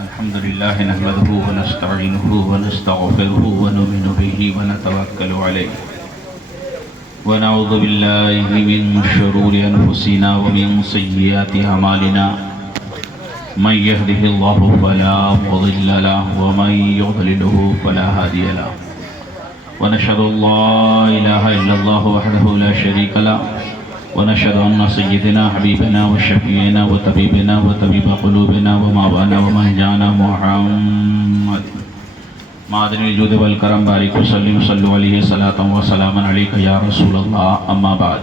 الحمد لله نحمده ونستعينه ونستغفره ونؤمن به ونتوكل عليه ونعوذ بالله من شرور أنفسنا ومن سيئات أعمالنا من يهده الله فلا مضل له ومن يضلله فلا هادي له ونشهد أن لا إله إلا الله وحده لا شريك له ونشهد أن سيدنا حبيبنا وشفيعنا وطبيبنا وطبيب قلوبنا ومولانا ومهجانا محمد معدن الجود والكرم بارك وسلم صلوا عليه صلاة وسلاما عليك يا رسول الله أما بعد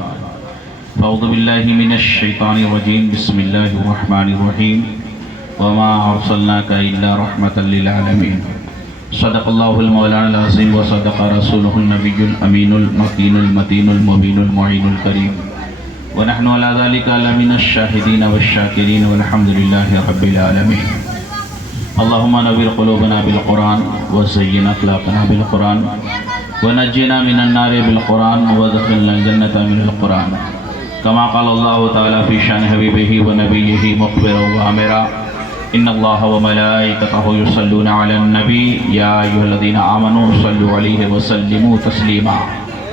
فأعوذ بالله من الشيطان الرجيم بسم الله الرحمن الرحيم وما أرسلناك إلا رحمة للعالمين صدق الله المولانا العظيم وصدق رسوله النبي الأمين المكين المتين المبين المعين الكريم ونحن على ذلك من الشاهدين والشاكرين والحمد لله رب العالمين اللهم نور قلوبنا بالقرآن وزين أخلاقنا بالقرآن ونجنا من النار بالقرآن وادخلنا الجنة من القرآن كما قال الله تعالى في شأن حبيبه ونبيه مخبرا وآمرا إن الله وملائكته يصلون على النبي يا أيها الذين آمنوا صلوا عليه وسلموا تسليما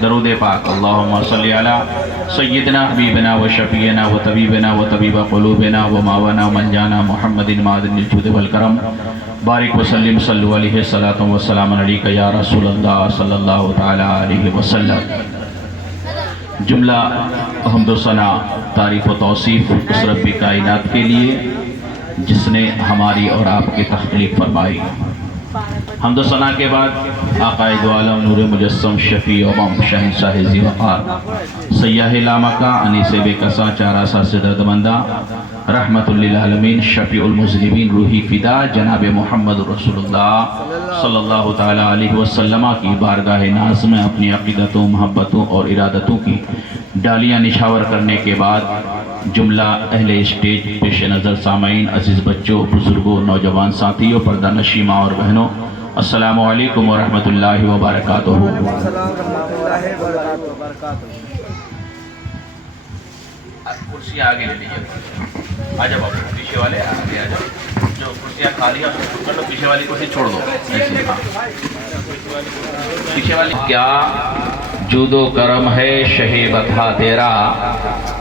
درود پاک اللہم صلی علی سیدنا حبیبنا و شفیعنا و طبیبنا و طبیب قلوبنا و ماونا من جانا محمد معدن الجود والکرم بارک وسلم صلو علیہ الصلاة والسلام علیکہ یا رسول اللہ صلی اللہ تعالی علیہ وسلم. جملہ حمد و ثنا تعریف و توصیف اس رب کائنات کے لیے جس نے ہماری اور آپ کی تخلیق فرمائی. حمد و ثنا کے بعد آقا دو عالم نور مجسم شفیع امم شہنشاہ ذی وقار سیاہ لامکہ انیس بے کساں چارہ سا سے دردمندہ رحمت للعالمین شفیع المذنبین روحی فدا جناب محمد رسول اللہ صلی اللہ تعالی علیہ وسلم کی بارگاہ ناز میں اپنی عقیدتوں محبتوں اور ارادتوں کی ڈالیاں نشاور کرنے کے بعد جملہ اہل اسٹیج پیش نظر سامعین عزیز بچوں بزرگوں نوجوان ساتھیوں پردہ نشین ماں اور بہنوں السلام علیکم ورحمۃ اللہ وبرکاتہ. کرسی آگے لے لیجیے. آجا بابو پیچھے والے آگے آجا. جو کرسیاں خالی ہیں کر لو, پیچھے والی کرسی چھوڑ دو. پیچھے والی کیا جود و کرم ہے شہ بطحہ تیرا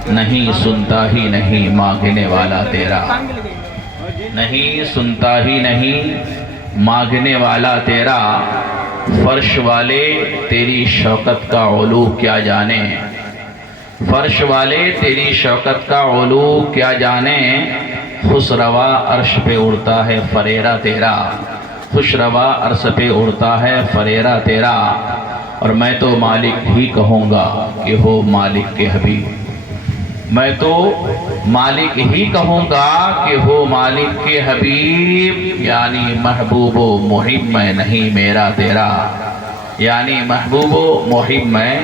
نہیں سنتا ہی نہیں مانگنے والا تیرا نہیں سنتا ہی نہیں مانگنے والا تیرا فرش والے تیری شوکت کا علو کیا جانے فرش والے تیری شوکت کا علو کیا جانے خوش روا عرش پہ اڑتا ہے فریرہ تیرا خوش روا عرش پہ اڑتا ہے فریرہ تیرا اور میں تو مالک ہی کہوں گا کہ ہو مالک کے حبیب میں تو مالک ہی کہوں گا کہ ہو مالک کے حبیب یعنی محبوب و محب میں نہیں میرا تیرا یعنی محبوب و محب میں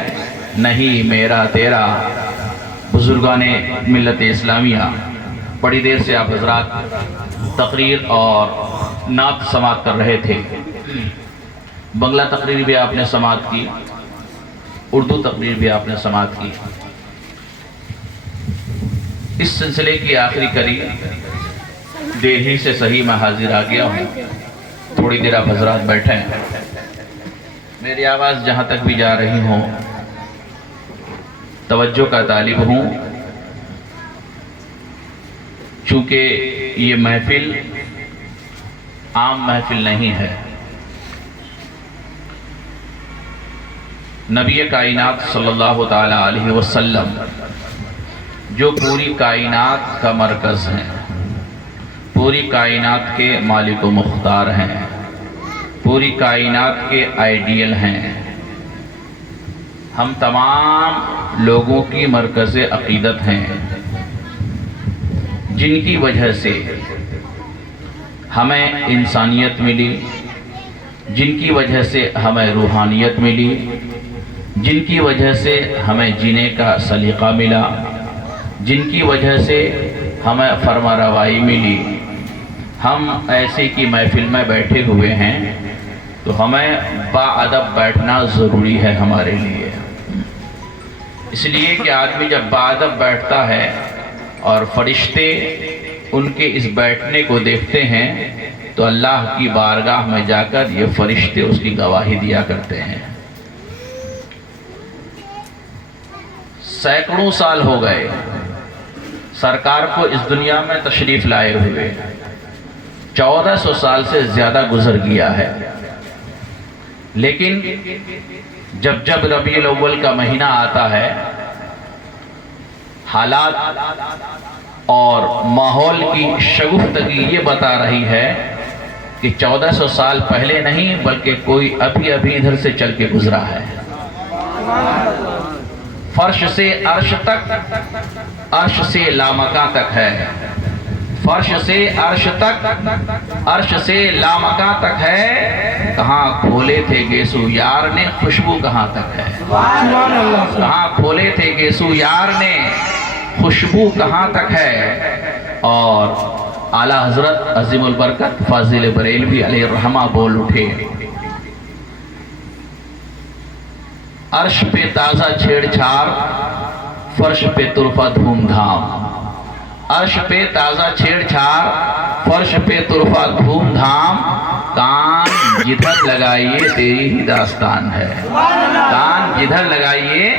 نہیں میرا تیرا. بزرگان ملت اسلامیہ بڑی دیر سے آپ حضرات تقریر اور نعت سماعت کر رہے تھے. بنگلہ تقریر بھی آپ نے سماعت کی, اردو تقریر بھی آپ نے سماعت کی. اس سلسلے کی آخری کڑی دیر ہی سے صحیح میں حاضر آ گیا ہوں. تھوڑی دیر آپ حضرات بیٹھے ہیں. میری آواز جہاں تک بھی جا رہی ہوں توجہ کا طالب ہوں, چونکہ یہ محفل عام محفل نہیں ہے. نبی کائنات صلی اللہ تعالی علیہ وسلم جو پوری کائنات کا مرکز ہیں, پوری کائنات کے مالک و مختار ہیں, پوری کائنات کے آئیڈیل ہیں, ہم تمام لوگوں کی مرکز عقیدت ہیں, جن کی وجہ سے ہمیں انسانیت ملی, جن کی وجہ سے ہمیں روحانیت ملی, جن کی وجہ سے ہمیں جینے کا سلیقہ ملا, جن کی وجہ سے ہمیں فرما روائی ملی. ہم ایسے کی محفل میں بیٹھے ہوئے ہیں تو ہمیں باادب بیٹھنا ضروری ہے ہمارے لیے. اس لیے کہ آدمی جب باادب بیٹھتا ہے اور فرشتے ان کے اس بیٹھنے کو دیکھتے ہیں تو اللہ کی بارگاہ میں جا کر یہ فرشتے اس کی گواہی دیا کرتے ہیں۔ سینکڑوں سال ہو گئے سرکار کو اس دنیا میں تشریف لائے ہوئے، 1400 سال سے زیادہ گزر گیا ہے، لیکن جب ربیع الاول کا مہینہ آتا ہے، حالات اور ماحول کی شگفتگی یہ بتا رہی ہے کہ 1400 سال پہلے نہیں بلکہ کوئی ابھی ادھر سے چل کے گزرا ہے۔ فرش سے عرش تک، عرش سے لامکاں تک ہے، فرش سے عرش تک، عرش سے لامکاں تک ہے، کہاں کھولے تھے گیسو یار نے خوشبو کہاں تک ہے، کہاں کھولے تھے گیسو یار نے خوشبو کہاں تک ہے۔ اور اعلیٰ حضرت عظیم البرکت فاضل بریلوی علیہ الرحمہ بول اٹھے، عرش پہ تازہ چھیڑ چھاڑ، فرش پہ طرفہ دھوم دھام، عرش پہ تازہ چھیڑ چھاڑ، فرش پہ طرفہ دھوم دھام، کان جدھر لگائیے تیری ہی داستان ہے، کان جدھر لگائیے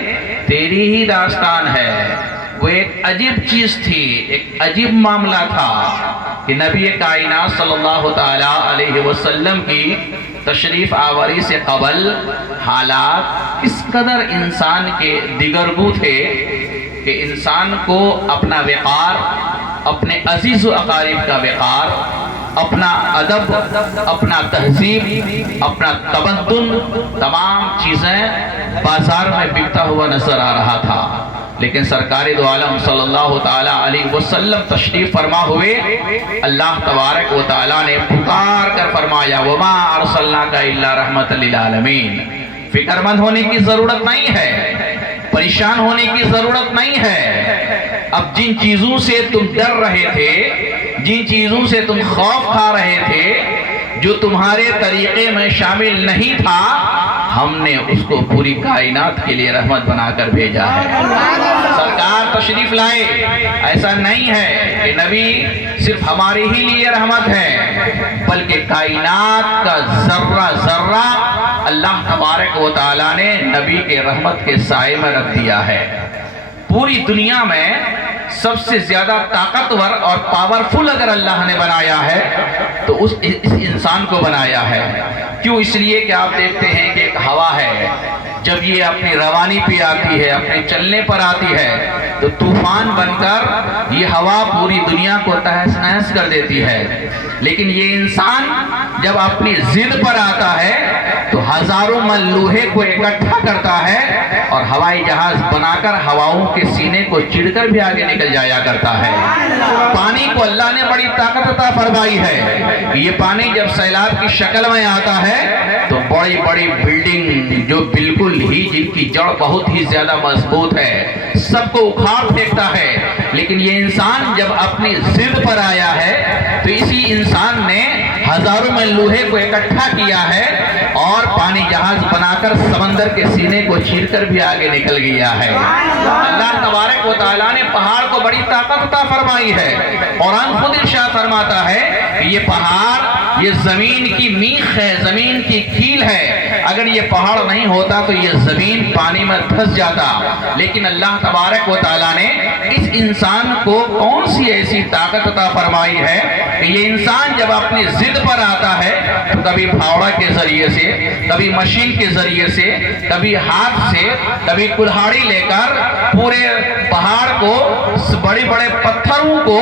تیری ہی داستان ہے۔ وہ ایک عجیب چیز تھی، ایک عجیب معاملہ تھا کہ نبی کائنات صلی اللہ تعالیٰ علیہ وسلم کی تشریف آوری سے قبل حالات اس قدر انسان کے دگرگو تھے کہ انسان کو اپنا وقار، اپنے عزیز و اقارب کا وقار، اپنا ادب، اپنا تہذیب، اپنا تمدن، تمام چیزیں بازار میں بکتا ہوا نظر آ رہا تھا، لیکن سرکار دو عالم صلی اللہ تعالیٰ علیہ وسلم تشریف فرما ہوئے، اللہ تبارک و تعالیٰ نے پکار کر فرمایا وَمَا أَرْسَلْنَاكَ إِلَّا رَحْمَةً لِلْعَالَمِينَ۔ فکر مند ہونے کی ضرورت نہیں ہے، پریشان ہونے کی ضرورت نہیں ہے۔ اب جن چیزوں سے تم ڈر رہے تھے، جن چیزوں سے تم خوف کھا رہے تھے، جو تمہارے طریقے میں شامل نہیں تھا، ہم نے اس کو پوری کائنات کے لیے رحمت بنا کر بھیجا ہے۔ سرکار تشریف لائے، ایسا نہیں ہے کہ نبی صرف ہمارے ہی لیے رحمت ہے، بلکہ کائنات کا ذرہ ذرہ اللہ تبارک و تعالیٰ نے نبی کے رحمت کے سائے میں رکھ دیا ہے۔ پوری دنیا میں سب سے زیادہ طاقتور اور پاورفل اگر اللہ نے بنایا ہے تو اس انسان کو بنایا ہے۔ کیوں؟ اس لیے کہ آپ دیکھتے ہیں کہ ایک ہوا ہے، جب یہ اپنی روانی پہ آتی ہے، اپنے چلنے پر آتی ہے، تو طوفان بن کر یہ ہوا پوری دنیا کو تہس نہس کر دیتی ہے، لیکن یہ انسان جب اپنی ضد پر آتا ہے تو ہزاروں من لوہے کو اکٹھا کرتا ہے اور ہوائی جہاز بنا کر ہواؤں کے سینے کو چڑھ کر بھی آگے نکل جایا کرتا ہے۔ پانی کو اللہ نے بڑی طاقت عطا فرمائی ہے، یہ پانی جب سیلاب کی شکل میں آتا ہے تو بڑی بڑی بلڈنگ جو بالکل ہی جن کی جڑ بہت ہی زیادہ مضبوط ہے سب کو اکھاڑ پھینکتا ہے، لیکن یہ انسان جب اپنی ضد پر آیا ہے تو اسی انسان نے ہزاروں میں لوہے کو اکٹھا کیا ہے اور پانی جہاز بنا کر سمندر کے سینے کو چیر کر بھی آگے نکل گیا ہے۔ اللہ تبارک و تعالیٰ نے پہاڑ کو بڑی طاقت عطا فرمائی ہے۔ قرآن خود ارشاد فرماتا ہے کہ یہ پہاڑ، یہ زمین کی میخ ہے، زمین کی کیل ہے، اگر یہ پہاڑ نہیں ہوتا تو یہ زمین پانی میں دھس جاتا، لیکن اللہ تبارک و تعالیٰ نے اس انسان کو کون سی ایسی طاقت عطا فرمائی ہے کہ یہ انسان جب اپنی ضد پر آتا ہے تو کبھی پھاوڑا کے ذریعے سے، کبھی مشین کے ذریعے سے، کبھی ہاتھ سے، کبھی کلہاڑی لے کر پورے پہاڑ کو، بڑے بڑے پتھروں کو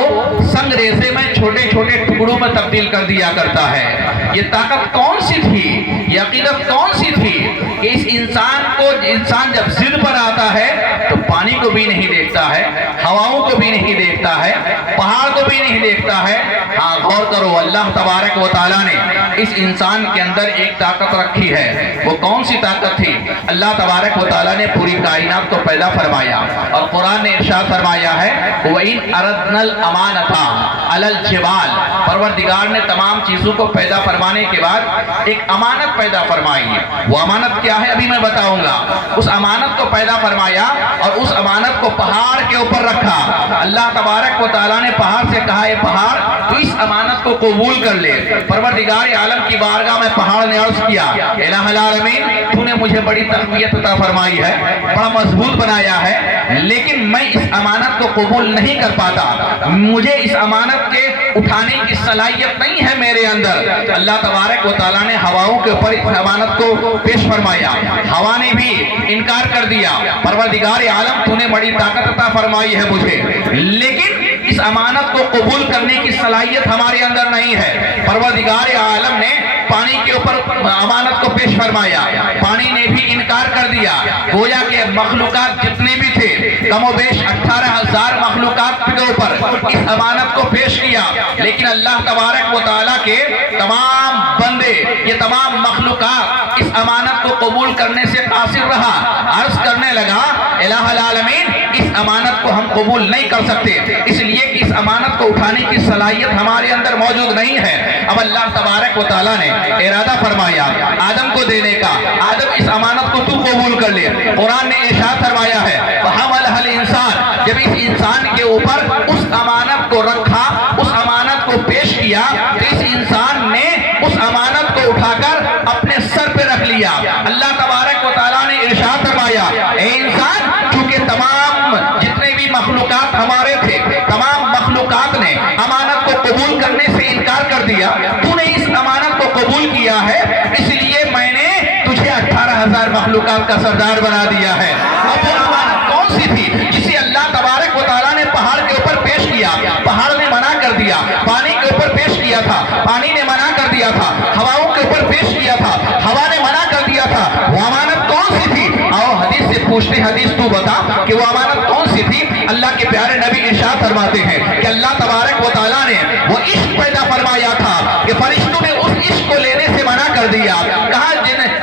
سنگ ریزے میں چھوٹے چھوٹے ٹکڑوں میں تبدیل کر دیا کرتا ہے۔ یہ طاقت کون سی تھی، یہ عقیدت کون سی تھی کہ اس انسان کو، انسان جب ضد پر آتا ہے تو پانی کو بھی نہیں دیکھتا ہے، ہواؤں کو بھی نہیں دیکھتا ہے، پہاڑ کو بھی نہیں دیکھتا ہے۔ ہاں غور کرو، اللہ تبارک و تعالیٰ نے اس انسان کے اندر ایک طاقت رکھی ہے، وہ کون سی طاقت تھی؟ اللہ تبارک و تعالیٰ نے پوری کائنات کو پیدا فرمایا اور قرآن نے ارشاد فرمایا ہے وَإِنْ أَرَدْنَا الْأَمَانَةَ، علی الجبال، پروردگار نے تمام چیزوں کو پیدا فرمانے کے بعد ایک امانت پیدا فرمائی ہے۔ وہ امانت کیا ہے ابھی میں بتاؤں گا۔ اس امانت کو پیدا فرمایا اور اس امانت کو پہاڑ کے اوپر رکھا۔ اللہ تبارک و تعالیٰ نے پہاڑ سے کہا اے پہاڑ تو اس امانت کو قبول کر لے۔ پروردگار عالم کی بارگاہ میں پہاڑ نے عرض کیا الہ العالمین تو نے مجھے بڑی تقویت عطا فرمائی ہے، بڑا مضبوط بنایا ہے، لیکن میں اس امانت کو قبول نہیں کر پاتا، مجھے اس امانت کے اٹھانے کی صلاحیت نہیں ہے میرے اندر۔ اللہ تبارک و تعالیٰ نے ہواؤں کے اوپر اس امانت کو پیش فرمایا، ہوا نے بھی انکار کر دیا، پروردگار عالم تو نے بڑی طاقت عطا فرمائی ہے مجھے، لیکن اس امانت کو قبول کرنے کی صلاحیت ہمارے اندر نہیں ہے۔ پروردگار عالم نے پانی کے اوپر امانت کو پیش فرمایا، پانی نے بھی انکار کر دیا، گویا کہ مخلوقات جتنے بھی تھے کم و بیش 18,000 مخلوقات کے اوپر اس امانت کو پیش کیا، لیکن اللہ تبارک و تعالیٰ کے تمام بندے، یہ تمام مخلوقات اس امانت کو قبول کرنے سے قاصر رہا۔ عرض کرنے لگا الہ العالمین اس امانت کو ہم قبول نہیں کر سکتے، اس لیے کہ اس امانت کو اٹھانے کی صلاحیت ہمارے اندر موجود نہیں ہے۔ اب اللہ تبارک و تعالیٰ نے ارادہ فرمایا آدم کو دینے کا، آدم اس امانت کو تو قبول کر لے۔ قرآن نے ارشاد فرمایا ہے فَحَمَلَهَا الْإِنسَانُ، جب اس انسان کے اوپر اس امانت کو رکھا، اس امانت کو پیش کیا تو اس انسان نے اس امانت کو اٹھا کر اپنے سر پہ رکھ لیا۔ اللہ تبارک و تعالیٰ نے ارشاد فرمایا اے انسان چونکہ تمام جتنے بھی مخلوقات ہمارے تھے، تمام مخلوقات نے امانت کو قبول کرنے سے انکار کر دیا، تو نے اس امانت کو قبول کیا ہے، اس لیے میں نے تجھے 18,000 مخلوقات کا سردار بنا دیا ہے۔ اب وہ امانت کون سی تھی جسے اللہ تبارک و تعالیٰ نے پہاڑ کے اوپر پیش کیا؟ پہاڑ نے منع کر دیا، پانی کے اوپر پیش کیا تھا، پانی نے منع کر دیا تھا، ہواؤں کے اوپر پیش کیا تھا، ہوا نے منع کر دیا تھا۔ وہ امانت کون سی تھی؟ آؤ حدیث سے پوچھتے، حدیث تو بتا کہ وہ امانت کون سی تھی؟ اللہ کے پیارے نبی ارشاد فرماتے ہیں کہ اللہ تبارک و تعالیٰ نے وہ عشق پیدا فرمایا تھا کہ فرشتوں نے اس عشق کو لینے سے منع کر دیا، کہا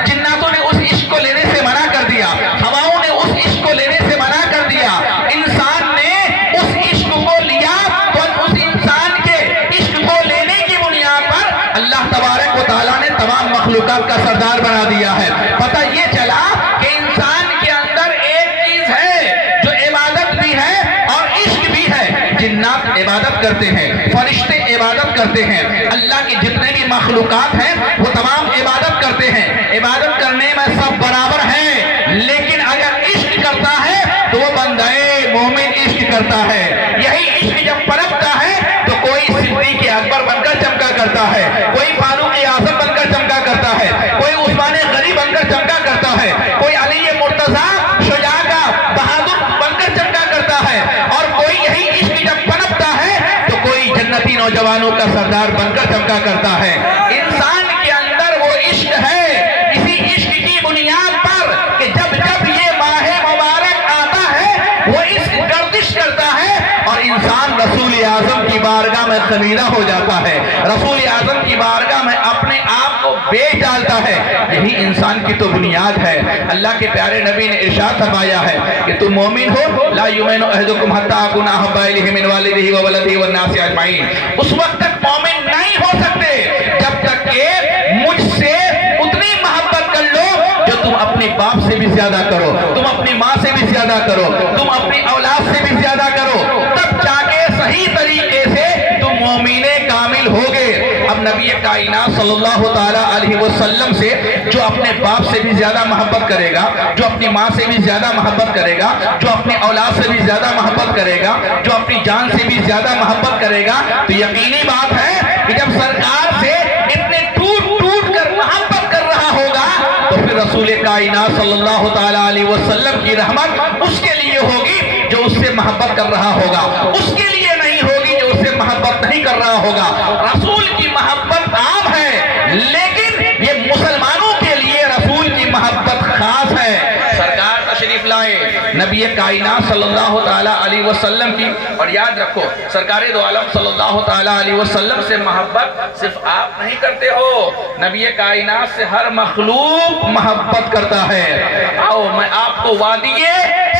جناتوں نے اس عشق کو لینے سے منع کر دیا، ہواؤں نے اس عشق کو لینے سے منع کر دیا، انسان نے اس عشق کو لیا تو اس انسان کے عشق کو لینے کی بنیاد پر اللہ تبارک و تعالیٰ نے تمام مخلوقات کا سردار بنا دیا ہے۔ پتہ یہ چلا کہ انسان کے اندر ایک چیز ہے جو عبادت بھی ہے اور عشق بھی ہے۔ جنات عبادت کرتے ہیں، فرشتے عبادت کرتے ہیں، اللہ کی جتنے بھی مخلوقات ہیں وہ تمام عبادت کرتے ہیں، عبادت کرنے میں سب برابر ہیں، لیکن اگر عشق کرتا ہے تو وہ بندہ مومن عشق کرتا ہے۔ یہی عشق جب پنپتا ہے تو کوئی صدیق اکبر بن کر چمکا کرتا ہے، کوئی فاروق اعظم بن کر چمکا کرتا ہے، کوئی عثمان غنی بن کر چمکا کرتا ہے، کوئی علی مرتضیٰ شجاع کا بہادر بن کر چمکا کرتا ہے، اور کوئی یہی عشق جب پنپتا ہے تو کوئی جنتی نوجوانوں کا سردار بن کر چمکا کرتا ہے۔ انسان کے اندر وہ عشق ہے، اسی عشق کی بنیاد پر کہ جب جب یہ ماہ مبارک آتا ہے وہ عشق گردش کرتا ہے اور انسان رسول اعظم کی بارگاہ میں خمیرہ ہو جاتا ہے، رسول اعظم کی بارگاہ میں اپنے آپ کو بیچ ڈالتا ہے۔ یہی انسان کی تو بنیاد ہے۔ اللہ کے پیارے نبی نے ارشاد فرمایا ہے کہ تم مومن ہو لا یؤمن احدکم حتی اکون احب الیہ من والدہ وولدہ والناس اجمعین، اس وقت تک مومن نہیں ہو سکتے جب تک کہ مجھ سے اتنی محبت کر لو جو تم اپنے باپ سے بھی زیادہ کرو، تم اپنی ماں سے بھی زیادہ کرو، تم اپنی اولاد سے بھی زیادہ کرو، تب جا کے صحیح طریقے سے تم مومن کامل ہوگے۔ اب نبی کائنات صلی اللہ تعالیٰ علیہ وسلم سے جو اپنے باپ سے بھی زیادہ محبت کرے گا، جو اپنی ماں سے بھی زیادہ محبت کرے گا، جو اپنی اولاد سے بھی زیادہ محبت کرے گا، جو اپنی جان سے بھی زیادہ محبت کرے گا، تو یقینی بات ہے کہ جب سرکار سے اتنے ٹوٹ ٹوٹ کر محبت کر رہا ہوگا تو پھر رسول کائنات صلی اللہ تعالیٰ علیہ وسلم کی رحمت اس کے لیے ہوگی جو اس سے محبت کر رہا ہوگا، اس کے لیے نہیں ہوگی جو اس سے محبت نہیں کر رہا ہوگا۔ رسول کی محبت عام ہے لیکن یہ مسلمانوں کے لیے رسول کی محبت خاص ہے۔ سرکار تشریف لائے نبی کائنات صلی اللہ تعالیٰ علیہ وسلم کی، اور یاد رکھو سرکار دو عالم صلی اللہ تعالیٰ علیہ وسلم سے محبت صرف آپ نہیں کرتے ہو، نبی کائنات سے ہر مخلوق محبت کرتا ہے۔ آؤ میں آپ کو وادی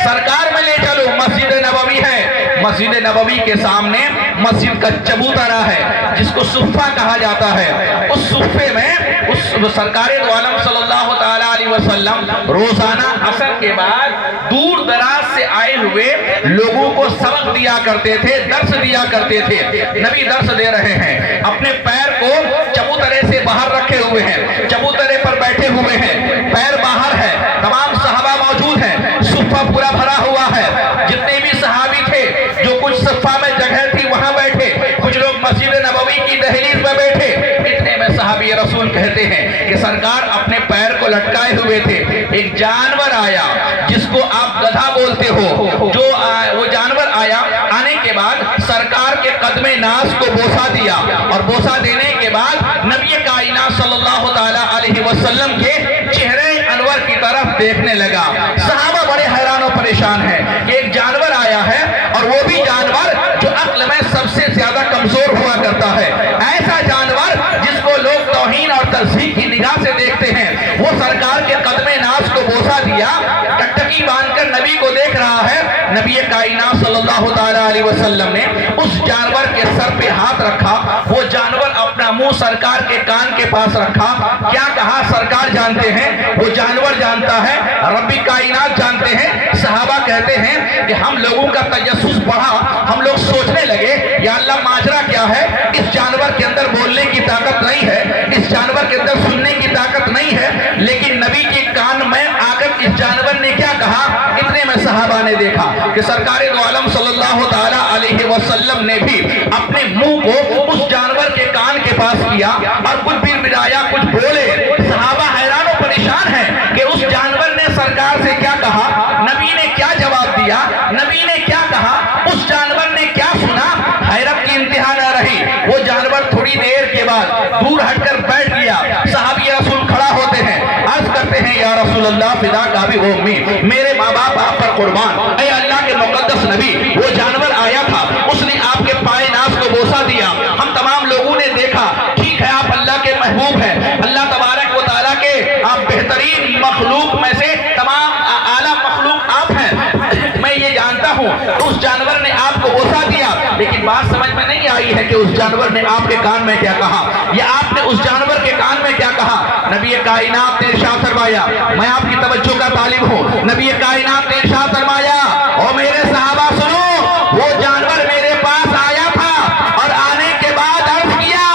سرکار میں لے چلوں، مسجد نبوی ہے، مسجد نبوی کے سامنے مسجد کا چبوترا ہے جس کو صفہ کہا جاتا ہے. اس صفے میں اس سرکار دو عالم صلی اللہ تعالیٰ علیہ وسلم روزانہ عصر کے بعد دور دراز سے آئے ہوئے لوگوں کو سبق دیا کرتے تھے, درس دیا کرتے تھے. نبی درس دے رہے ہیں, اپنے پیر کو چبوترے سے باہر رکھے ہوئے ہیں, چبوترے پر بیٹھے ہوئے ہیں, پیر باہر ہے, تمام صحابہ موجود ہیں, صفہ پورا بھرا ہوا ہے. جتنے بھی صحابی تھے جو کچھ صفہ میں جگہ تھی وہاں بیٹھے, کچھ لوگ مسجد نبوی کی دہلیز میں بیٹھے. اتنے میں صحابی رسول کہتے ہیں کہ سرکار اپنے پیر کو لٹکائے ہوئے تھے. ایک جانور آیا جس کو آپ گدھا بولتے ہو, جو وہ جانور آیا, آنے کے بعد سرکار کے قدم ناز کو بوسا دیا, اور بوسا دینے کے بعد نبی کائنات صلی اللہ تعالیٰ علیہ وسلم کے چہرے انور کی طرف دیکھنے لگا. صحابہ بڑے حیران و پریشان ہیں کہ ایک جانور آیا ہے, اور وہ بھی جانور جو عقل میں سب سے زیادہ کمزور ہوا کرتا ہے, ایسا جانور جس کو لوگ توہین اور تذہیب کی نگاہ سے دیکھتے ہیں, وہ سرکار کے قدم ناز کو بوسا دیا, ٹکٹکی باندھ کر نبی کو دیکھ رہا ہے. نبی کائنات صلی اللہ تعالیٰ علیہ وسلم نے اس جانور کے سر پہ ہاتھ رکھا, وہ جانور اپنا منہ سرکار کے کان کے پاس رکھا. کیا کہا سرکار جانتے ہیں, وہ جانور جانتا ہے, رب کائنات جانتے ہیں. صحابہ کہتے ہیں کہ ہم لوگوں کا تجسس بڑھا, ہم لوگ سوچنے لگے یا اللہ ماجرا کیا ہے, اس جانور کے اندر بولنے کی طاقت نہیں ہے, اس جانور کے اندر سننے کی طاقت نہیں ہے, لیکن نبی کے کان میں آ کر اس جانور نے کیا کہا. اتنے میں صحابہ نے دیکھا کہ سرکار دو عالم صلی اللہ تعالیٰ علیہ وسلم نے بھی اپنے منہ کو اس جانور کے کان کے پاس کیا اور کچھ بھی بڑھایا, کچھ بولے. صحابہ حیران و پریشان ہیں کہ اس جانور نے سرکار سے کیا کہا, نبی نے کیا جواب دیا, نبی نے کیا کہا, اس جانور نے کیا سنا. حیرت کی انتہا نہ رہی. وہ جانور تھوڑی دیر کے بعد دور ہٹ کر بیٹھ گیا. صحابی رسول کھڑا ہوتے ہیں, عرض کرتے ہیں یا رسول اللہ فدا کا بھی وہ امی, میرے ماں باپ آپ پر قربان. اے اللہ کے مقدس نبی, وہ جانور آیا تھا, اس نے آپ کے پائے ناز کو بوسا دیا, ہم تمام لوگوں نے دیکھا. ٹھیک ہے آپ اللہ کے محبوب ہیں, اللہ تبارک و تعالیٰ کے آپ بہترین مخلوق میں سے تمام اعلیٰ مخلوق آپ ہیں, میں یہ جانتا ہوں. اس جانور نے آپ کو بوسا دیا, لیکن بات سمجھ میں نہیں آئی ہے کہ اس جانور نے آپ کے کان میں کیا کہا, یا آپ نے اس جانور کے کان میں کیا کہا. نبی کائنات نے ارشاد فرمایا, میں آپ کی توجہ کا طالب ہوں, نبی کائنات نے ارشاد فرمایا, او میرے صحابہ سنو, وہ جانور میرے پاس آیا تھا اور آنے کے بعد عرض کیا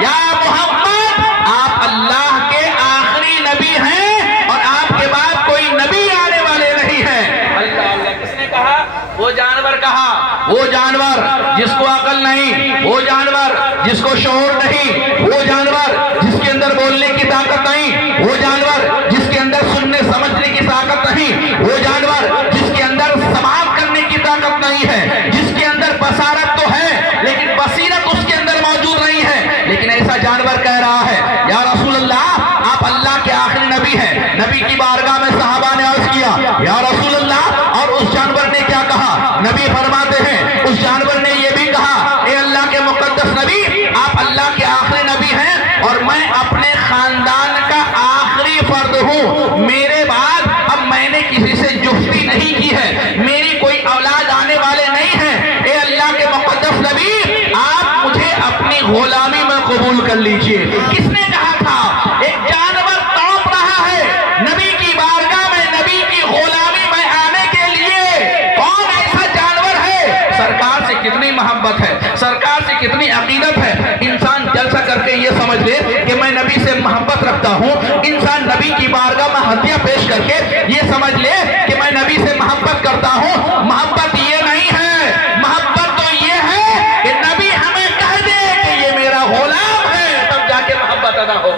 یا محمد آپ اللہ کے آخری نبی ہیں اور آپ کے بعد کوئی نبی آنے والے نہیں ہیں. اللہ کس نے کہا, وہ جانور کہا, وہ جانور جس کو عقل نہیں, وہ جانور جس کو شعور نہیں, وہ جانور جس کے اندر بولنے کی طاقت نہیں, وہ جانور جس کے اندر سننے سمجھنے کی طاقت نہیں, وہ جانور جس کے اندر سماعت کرنے کی طاقت نہیں ہے, جس کے اندر بصارت تو ہے لیکن بصیرت اس کے اندر موجود نہیں ہے. لیکن ایسا جانور کہہ رہا ہے یا رسول اللہ آپ اللہ کے آخری نبی ہیں. نبی کی بارگاہ میں صحابہ نے عرض کیا یا رسول اللہ, اور اس جانور نے کیا کہا. نبی فرماتے ہیں اس جانور نے یہ بھی کہا, اے اللہ کے مقدس نبی آپ اللہ کے آخری نبی ہیں اور میں اپنے خاندان کا آخری فرد ہوں, میرے بعد اب میں نے کسی سے جفتی نہیں کی ہے, میری کوئی اولاد آنے والے نہیں ہیں. اے اللہ کے مقدس نبی آپ مجھے اپنی غلامی میں قبول کر لیجئے. کس نے کہا تھا, ایک جانور تڑپ رہا ہے نبی کی بارگاہ میں, نبی کی غلامی میں آنے کے لیے. کون ایسا جانور ہے, سرکار سے کتنی محبت ہے, سرکار سے کتنی عقیدت ہے. انسان جلسہ کر کے یہ سمجھ لے کہ میں نبی سے محبت رکھتا ہوں, انسان نبی کی بارگاہ میں ہدیہ پیش کر کے یہ سمجھ لے کہ میں نبی سے محبت کرتا ہوں. محبت یہ نہیں ہے, محبت تو یہ ہے کہ نبی ہمیں کہہ دے کہ یہ میرا غلام ہے, تب جا کے محبت ادا ہو.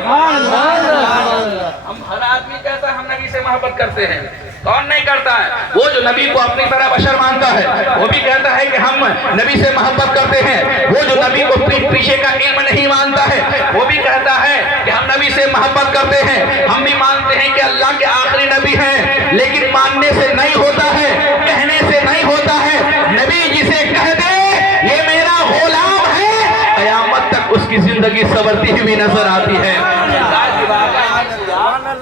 ہم ہر آدمی کہتا ہے ہم نبی سے محبت کرتے ہیں, کون نہیں کرتا ہے. وہ جو نبی کو اپنی طرح بشر مانتا ہے وہ بھی کہتا ہے کہ ہم نبی سے محبت کرتے ہیں. وہ جو نبی کو پیٹ پیچھے کا علم نہیں مانتا ہے وہ بھی کہتا ہے کہ ہم نبی سے محبت کرتے ہیں. ہم بھی مانتے ہیں کہ اللہ کے آخری نبی ہیں, لیکن ماننے سے نہیں ہوتا ہے, کہنے سے نہیں ہوتا ہے. نبی جسے کہہ دے یہ میرا غلام ہے, قیامت تک اس کی زندگی سنورتی ہوئی نظر آتی ہے.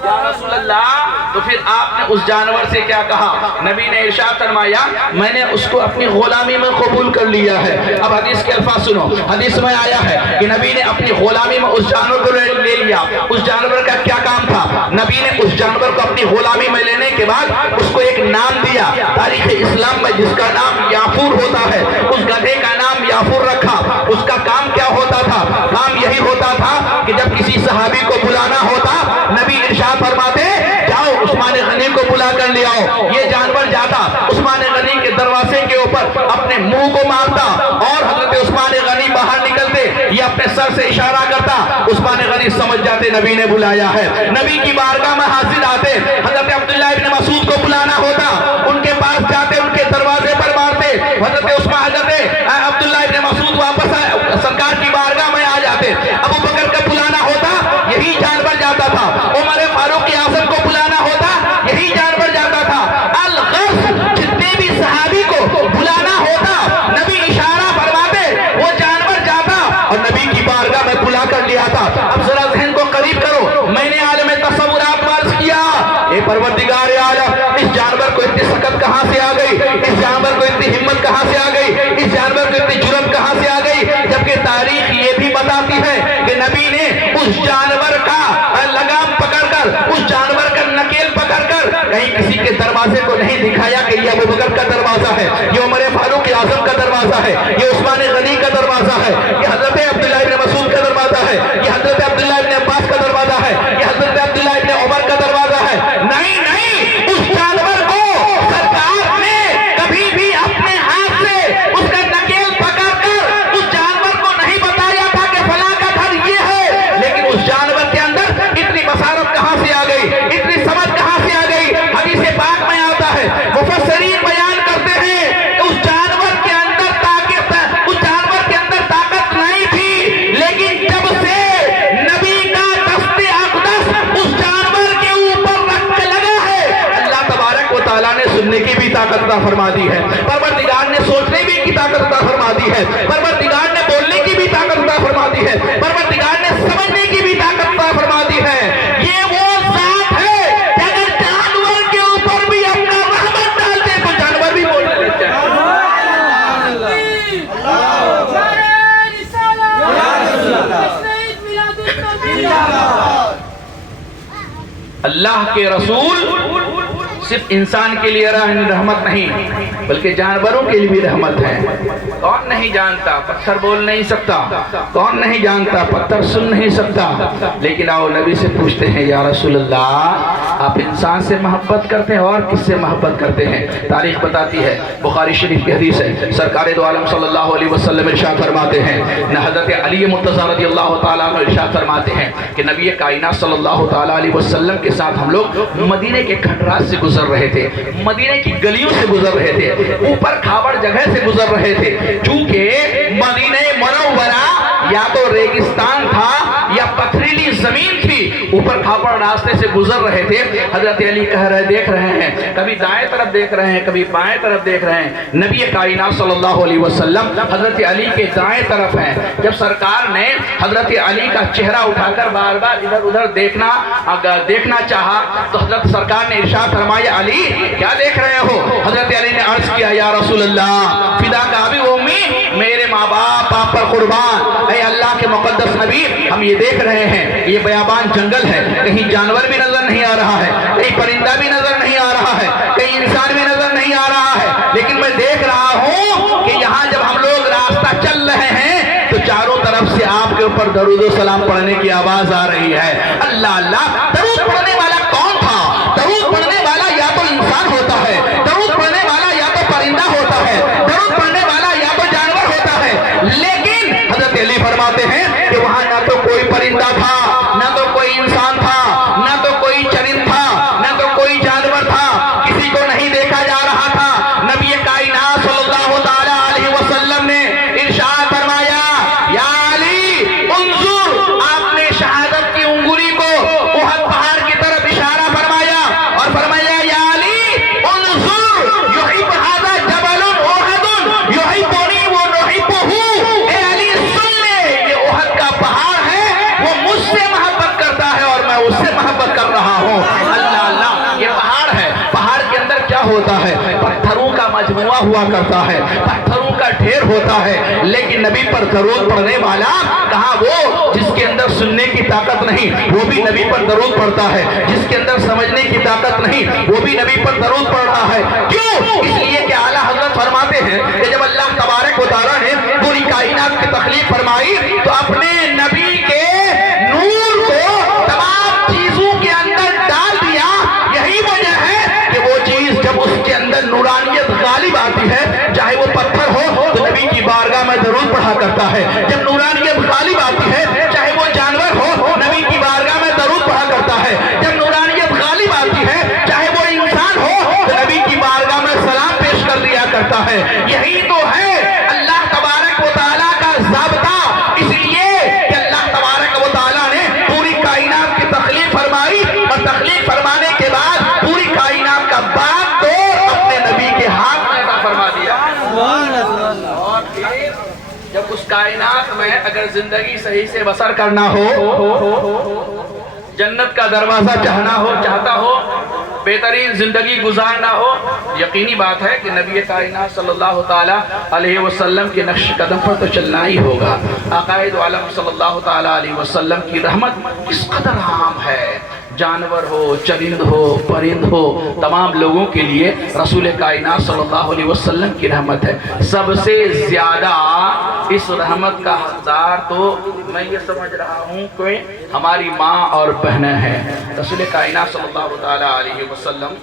یا رسول اللہ تو پھر آپ نے اس جانور سے کیا کہا؟ نبی نے ارشاد فرمایا میں نے اس کو اپنی غلامی میں قبول کر لیا ہے۔ اب حدیث کے الفاظ سنو، حدیث میں آیا ہے کہ نبی نے اپنی غلامی میں اس جانور کو لے لیا۔ اس جانور کا کیا کام تھا؟ نبی نے اس جانور کو اپنی غلامی میں لینے کے بعد اس کو ایک نام دیا۔ تاریخ اسلام میں جس کا نام یافور ہوتا ہے، اس گدھے کا نام یافور رکھا۔ اس کا کام کیا ہوتا تھا؟ کام یہی ہوتا تھا کہ جب کسی صحابی کو بلانا ہوتا، نبی ارشاد فرماتے جاؤ عثمان غنی کو بلا کر لے آؤ۔ یہ جانور جاتا عثمان غنی کے دروازے کے اوپر اپنے منہ کو مارتا اور حضرت عثمان غنی باہر نکلتے، یہ اپنے سر سے اشارہ کرتا، عثمان غنی سمجھ جاتے نبی نے بلایا ہے۔ نبی کی بارگاہ میں حاضر آتے، حضرت عبداللہ ابن مسعود کو بلانا ہوتا، ان کے پاس جاتے، ان کے دروازے پر مارتے، حضرت عبداللہ ابن مسعود واپس سرکار کی بارگاہ میں آ جاتے۔ ابو بکر کا بلانا ہوتا، یہی جانور جاتا تھا۔ عمر فاروق اعظم کو بلانا ہوتا، یہی جانور جاتا تھا۔ الغرض جتنے بھی صحابی کو بلانا ہوتا، نبی اشارہ فرماتے، وہ جانور جاتا اور نبی کی بارگاہ میں بلا کر لیا تھا۔ اب ذرا ذہن کو قریب کرو، میں نے عالم تصورات فرض کیا، اے پروردگار عالم، اس جانور کو اتنی سکت کہاں سے آ گئی؟ اس جانور کو اتنی ہمت کہاں سے آ گئی؟ اس جانور کو اتنی جرأت کہاں سے آ گئی؟ جبکہ تاریخ یہ بھی بتاتی ہے کہ نبی نے اس جانور کا لگام پکڑ کر، اس جانور کا نکیل پکڑ کر کہیں کسی کے دروازے کو نہیں دکھایا کہ یہ ابو بکر کا دروازہ ہے، یہ عمر فاروق اعظم کا دروازہ ہے، یہ عثمان غنی کا دروازہ ہے، یہ حضرت عبداللہ ابن مسعود کا دروازہ ہے، یہ حضرت عبداللہ ابن عباس کا دروازہ ہے، یہ حضرت عبداللہ ابن عمر کا دروازہ ہے۔ نہیں نہیں، اس جانور کو سرکار نے کبھی بھی اپنے ہاتھ سے اس کا نکیل پکڑ کر اس جانور کو نہیں بتایا تھا کہ فلاں کا گھر یہ ہے، لیکن اس جانور کے اندر اتنی بصارت کہاں سے آ گئی، اتنی سمجھ کہاں سے آ گئی؟ حدیث پاک میں آتا ہے، مفسرین بیان کرتے ہیں اس جانور کے اندر طاقت نہیں تھی، لیکن جب سے نبی کا دست اقدس اس جانور کے اوپر رکھ کے لگا ہے، اللہ تبارک و تعالیٰ نے سننے کی بھی طاقت عطا فرما دی ہے، پروردگار نے سوچنے بھی کی طاقت عطا فرما دی ہے، پروردگار نے بولنے کی بھی طاقت عطا فرما دی ہے، پروردگار نے سمجھنے کی بھی طاقت عطا فرما دی ہے۔ یہ وہ ذات ہے کہ اگر جانور کے اوپر بھی اپنا رحمت ڈالتے تو جانور بھی بولنے لگتے ہیں۔ اللہ کے رسول صرف انسان کے لیے رحمت نہیں بلکہ جانوروں کے لیے بھی رحمت ہے۔ کون نہیں جانتا پتھر بول نہیں سکتا، کون نہیں جانتا پتھر سن نہیں سکتا، لیکن آؤ نبی سے پوچھتے ہیں یا رسول اللہ آپ انسان سے محبت کرتے ہیں اور کس سے محبت کرتے ہیں؟ تاریخ بتاتی ہے، بخاری شریف کی حدیث ہے، سرکار دو عالم صلی اللہ علیہ وسلم ارشاد فرماتے ہیں، حضرت علی مرتضیٰ رضی اللہ تعالیٰ عنہ ارشاد فرماتے ہیں کہ نبی کائنات صلی اللہ تعالیٰ علیہ وسلم کے ساتھ ہم لوگ مدینے کے کھنڈرات سے گزر رہے تھے، مدینے کی گلیوں سے گزر رہے تھے، اوپر کھاوڑ جگہ سے گزر رہے تھے، چونکہ مدینہ منورہ یا تو ریگستان تھا یا پتھریلی زمین تھی، اوپر کھاوڑ راستے سے گزر رہے تھے۔ حضرت علی کہہ رہے دیکھ رہے ہیں، کبھی دائیں طرف دیکھ رہے ہیں، کبھی بائیں طرف دیکھ رہے ہیں، نبی کائنات صلی اللہ علیہ وسلم حضرت علی کے دائیں طرف ہیں۔ جب سرکار نے حضرت علی کا چہرہ اٹھا کر بار بار ادھر ادھر دیکھنا چاہا تو حضرت سرکار نے ارشاد فرمایا علی کیا دیکھ رہے ہو؟ حضرت علی نے عرض کیا یا رسول اللہ فدا کا ابی و امی، میرے ماں باپ آپ پر قربان، اے اللہ کے مقدس نبی ہم یہ دیکھ رہے ہیں یہ بیابان جنگل ہے، کہیں جانور بھی نظر نہیں آ رہا ہے، کہیں پرندہ بھی نظر نہیں آ رہا ہے، کہیں انسان بھی نظر نہیں آ رہا ہے، لیکن میں دیکھ رہا ہوں کہ یہاں جب ہم لوگ راستہ چل رہے ہیں تو چاروں طرف سے آپ کے اوپر درود و سلام پڑھنے کی آواز آ رہی ہے۔ اللہ اللہ، درود پڑھنے والا کون تھا؟ درود پڑھنے والا یا تو انسان ہوتا ہے، درود پڑھنے والا یا تو پرندہ ہوتا ہے، درود پڑھنے والا یا تو جانور ہوتا ہے، لیکن حضرت علی فرماتے ہیں کہ وہاں نہ تو کوئی پرندہ تھا، نہ تو کوئی انسان تھا، نہ تو کوئی چرند تھا، نہ تو کوئی جانور تھا، کسی کو نہیں دیکھا جا رہا تھا۔ نبی کائنات صلی اللہ تعالی علیہ وسلم نے ارشاد فرمایا یا علی انظر، آپ نے شہادت کی انگلی کو احد پہاڑ کی طرف اشارہ فرمایا اور فرمایا یا علی انظر یحب ھذا جبل احد یحبنی ونحبہ، اے علی سن لے یہ احد کا پہاڑ ہے وہ مجھ سے ہوتا ہے, پتھروں کا مجموعہ ہوا کرتا ہے, پتھروں کا ڈھیر ہوتا ہے, لیکن نبی پر درود پڑھنے والا کہاں وہ جس کے اندر سننے کی طاقت نہیں وہ بھی نبی پر درود پڑھتا ہے, جس کے اندر سمجھنے کی طاقت نہیں وہ بھی نبی پر درود پڑھ رہا ہے. کیوں؟ اس لیے کہ اعلیٰ حضرت فرماتے ہیں کہ جب اللہ تبارک و تعالیٰ نے پوری کائنات کی تخلیق فرمائی تو اپنے نبی کے نور کو تمام چیزوں کے اندر ڈال دیا. یہی وجہ ہے کہ وہ چیز جب اس کے اندر نورانیت غالب آتی ہے, چاہے وہ پتھر ہو تو نبی کی بارگاہ میں درود پڑھا کرتا ہے. جب نورانیت غالب آتی ہے, چاہے وہ جانور ہو نبی کی بارگاہ میں درود پڑھا کرتا ہے. جب نورانیت غالب آتی ہے, چاہے وہ انسان ہو تو نبی کی بارگاہ میں سلام پیش کر دیا کرتا ہے. یہی تو ہے اللہ تبارک و تعالیٰ کا ضابطہ. اس لیے کہ اللہ تبارک و تعالیٰ نے پوری کائنات کی تخلیق فرمائی اور تخلیق فرمانے کے بعد پوری کائنات کا باغ تو اپنے نبی کے ہاتھ میں عطا فرما دیا. اور پھر جب اس کائنات میں اگر زندگی صحیح سے بسر کرنا ہو, جنت کا دروازہ چاہتا ہو, بہترین زندگی گزارنا ہو, یقینی بات ہے کہ نبی کائنات صلی اللہ تعالیٰ علیہ وسلم کے نقش قدم پر تو چلنا ہی ہوگا. عقائد عالم صلی اللہ تعالیٰ علیہ وسلم کی رحمت کس قدر عام ہے. جانور ہو, چرند ہو, پرند ہو, تمام لوگوں کے لیے رسول کائنات صلی اللہ علیہ وسلم کی رحمت ہے. سب سے زیادہ اس رحمت کا حقدار تو میں یہ سمجھ رہا ہوں کہ ہماری ماں اور بہنیں ہیں. رسول کائنات صلی اللہ تعالیٰ علیہ وسلم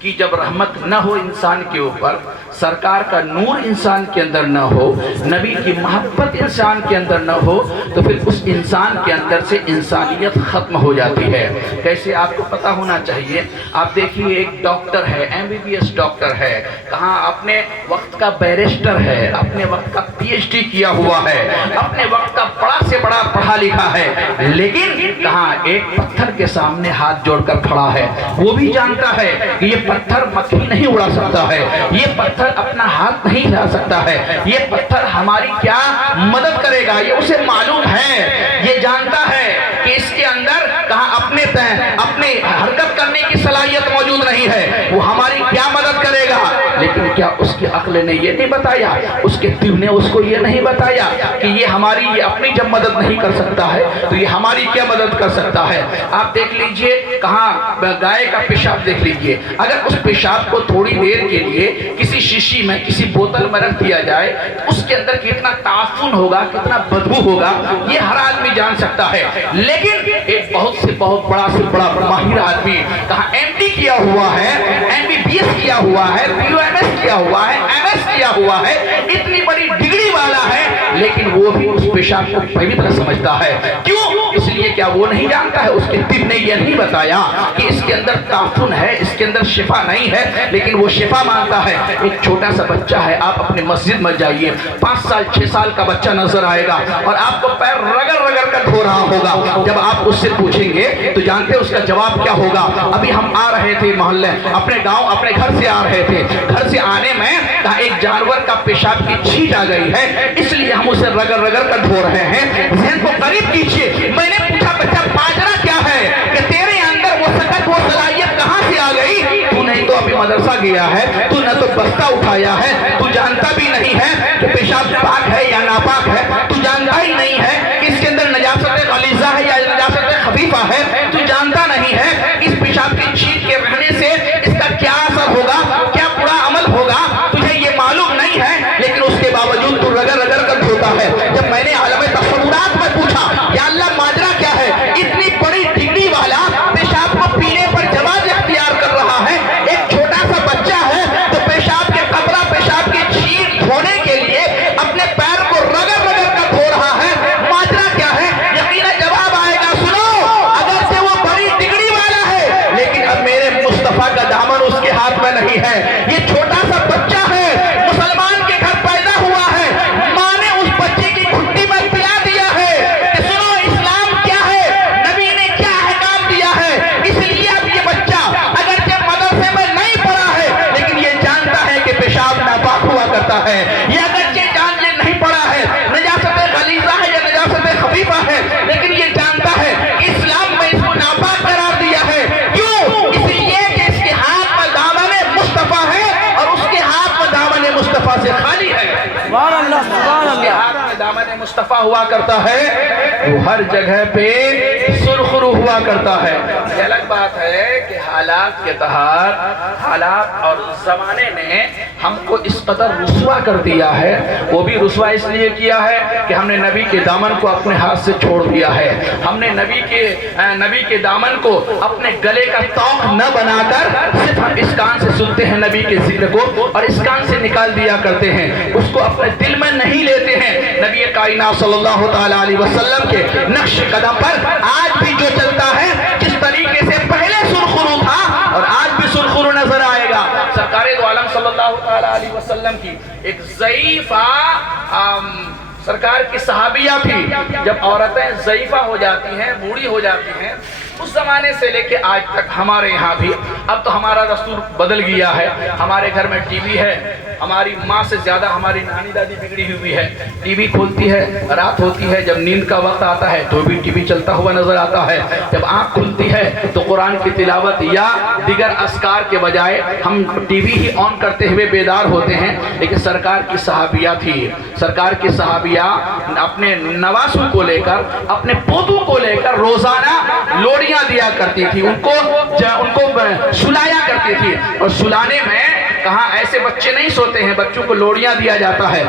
کی جب رحمت نہ ہو انسان کے اوپر, سرکار کا نور انسان کے اندر نہ ہو, نبی کی محبت انسان کے اندر نہ ہو, تو پھر اس انسان کے اندر سے انسانیت ختم ہو جاتی ہے. کیسے آپ کو پتہ ہونا چاہیے. آپ دیکھیے ایک ڈاکٹر ہے, MBBS ڈاکٹر ہے, کہاں اپنے وقت کا بیرسٹر ہے, اپنے وقت کا PhD کیا ہوا ہے, اپنے وقت کا بڑا سے بڑا پڑھا لکھا ہے, لیکن کہاں ایک پتھر کے سامنے ہاتھ جوڑ کر کھڑا ہے. وہ بھی جانتا ہے کہ یہ پتھر مکھی نہیں اڑا سکتا ہے, یہ پتھر اپنا ہاتھ نہیں ہلا سکتا ہے, یہ پتھر ہماری کیا مدد کرے گا, یہ اسے معلوم ہے. یہ جانتا ہے کہ اس کے اندر کہاں اپنے حرکت کرنے کی صلاحیت موجود نہیں ہے, وہ ہماری کیا مدد کرے گا. لیکن کیا اس کی عقل نے یہ نہیں بتایا, اس کے دل نے اس کو یہ نہیں بتایا کہ یہ ہماری یہ اپنی جب مدد نہیں کر سکتا ہے تو یہ ہماری کیا مدد کر سکتا ہے. آپ دیکھ لیجئے کہاں گائے کا پیشاب دیکھ لیجئے, اگر اس پیشاب کو تھوڑی دیر کے لیے کسی شیشی میں کسی بوتل میں رکھ دیا جائے تو اس کے اندر کتنا تعفن ہوگا, کتنا بدبو ہوگا, یہ ہر آدمی جان سکتا ہے. لیکن ایک بہت بڑا ماہر آدمی کہاں MD کیا ہوا ہے, MBBS کیا ہوا ہے, POMS کیا ہوا ہے, MS کیا ہوا ہے, اتنی بڑی ڈگری والا ہے, لیکن وہ بھی اس پیشاب کو پوتر سمجھتا ہے. کیوں؟ اس لیے کیا وہ نہیں جانتا ہے, اس کے طب نے یہ نہیں بتایا کہ اس کے اندر تعفن ہے, اس کے اندر شفا نہیں ہے, لیکن وہ شفا مانتا ہے. ایک چھوٹا سا بچہ ہے, آپ اپنے مسجد میں جائیے, 5 سال 6 سال کا بچہ نظر آئے گا اور آپ کو پیر رگڑ کر دھو رہا ہوگا. جب آپ اس سے پوچھیں گے تو جانتے اس کا جواب کیا ہوگا. ابھی ہم آ رہے تھے محلے, اپنے گاؤں اپنے گھر سے آ رہے تھے, گھر سے آنے میں ایک جانور کا پیشاب کی چھینٹ آ گئی ہے, اس لیے ہم اسے رگڑ کر دھو رہے ہیں. ذہن کو قریب کیجیے. میں نے پوچھا بچہ ماجرا کیا ہے, کہ تیرے اندر وہ سکت وہ صلاحیت کہاں سے آ گئی. تو نہیں تو ابھی مدرسہ گیا ہے, تو نہ تو بستہ اٹھایا ہے, تو جانتا بھی نہیں ہے کہ پیشاب پاک ہے یا ناپاک ہے, تو جانتا ہی نہیں ہے کہ اس کے اندر نجاست غلیظہ ہے یا نجاست خفیفہ ہے, تو جانتا نہیں ہے اس پیشاب کی چھینٹ کے رہنے سے اس کا کیا اثر ہوگا, کیا برا عمل ہوگا, تجھے یہ معلوم نہیں ہے, لیکن اس کے باوجود تو رگڑ کر دھوتا ہے. جب میں نے عالم تصورات میں پوچھا یا اللہ ماجرا کیا ہے, اتنی بڑی ڈگری والا پیشاب کو پینے پر جواز اختیار کر رہا ہے, ایک چھوٹا سا بچہ ہے تو پیشاب کے قطرہ پیشاب کی چھینٹ دھونے کے لیے اپنے پیر کو رگڑ کر دھو رہا ہے, ماجرا کیا ہے. یقیناً جواب آئے گا, سنو, اگر سے وہ بڑی ڈگری والا ہے, لیکن اب میرے ہوا کرتا ہے وہ ہر جگہ پہ سرخرو ہوا کرتا ہے۔ یہ الگ بات ہے کہ حالات کے تحت حالات اور زمانے نے ہم کو اس قدر رسوا کر دیا ہے، وہ بھی رسوا اس لیے کیا ہے کہ ہم نے نبی کے دامن کو اپنے ہاتھ سے چھوڑ دیا ہے۔ ہم نے نبی کے دامن کو اپنے گلے کا توق نہ بنا کر صرف ہم اس کان سے سنتے ہیں نبی کے ذکر کو اور اس کان سے نکال دیا کرتے ہیں، اس کو اپنے دل میں نہیں لیتے ہیں۔ نبی کائنات صلی اللہ تعالیٰ علیہ وسلم کے نقش قدم پر آج بھی جو چلتا ہے، جس طریقے سے پہلے سرخرو تھا اور آج بھی سرخرو نظر آئے گا۔ سرکار دو عالم صلی اللہ تعالیٰ علیہ وسلم کی ایک ضعیفہ سرکار کی صحابیہ تھی۔ جب عورتیں ضعیفہ ہو جاتی ہیں، بوڑھی ہو جاتی ہیں، اس زمانے سے لے کے آج تک ہمارے یہاں بھی، اب تو ہمارا دستور بدل گیا ہے، ہمارے گھر میں ٹی وی ہے، ہماری ماں سے زیادہ ہماری نانی دادی بگڑی ہوئی ہے، ٹی وی کھولتی ہے، رات ہوتی ہے، جب نیند کا وقت آتا ہے تو بھی ٹی وی چلتا ہوا نظر آتا ہے، جب آنکھ کھلتی ہے تو قرآن کی تلاوت یا دیگر اذکار کے بجائے ہم ٹی وی ہی آن کرتے ہوئے بیدار ہوتے ہیں۔ لیکن سرکار کی صحابیہ تھی، سرکار کی صحابیہ اپنے نواسوں کو لے کر، اپنے پوتوں کو لے کر روزانہ لوڑیاں دیا کرتی تھی، ان کو سلایا کرتی تھی، اور سلانے میں کہاں ایسے بچے نہیں سوتے ہیں، بچوں کو لوڑیاں دیا جاتا ہے۔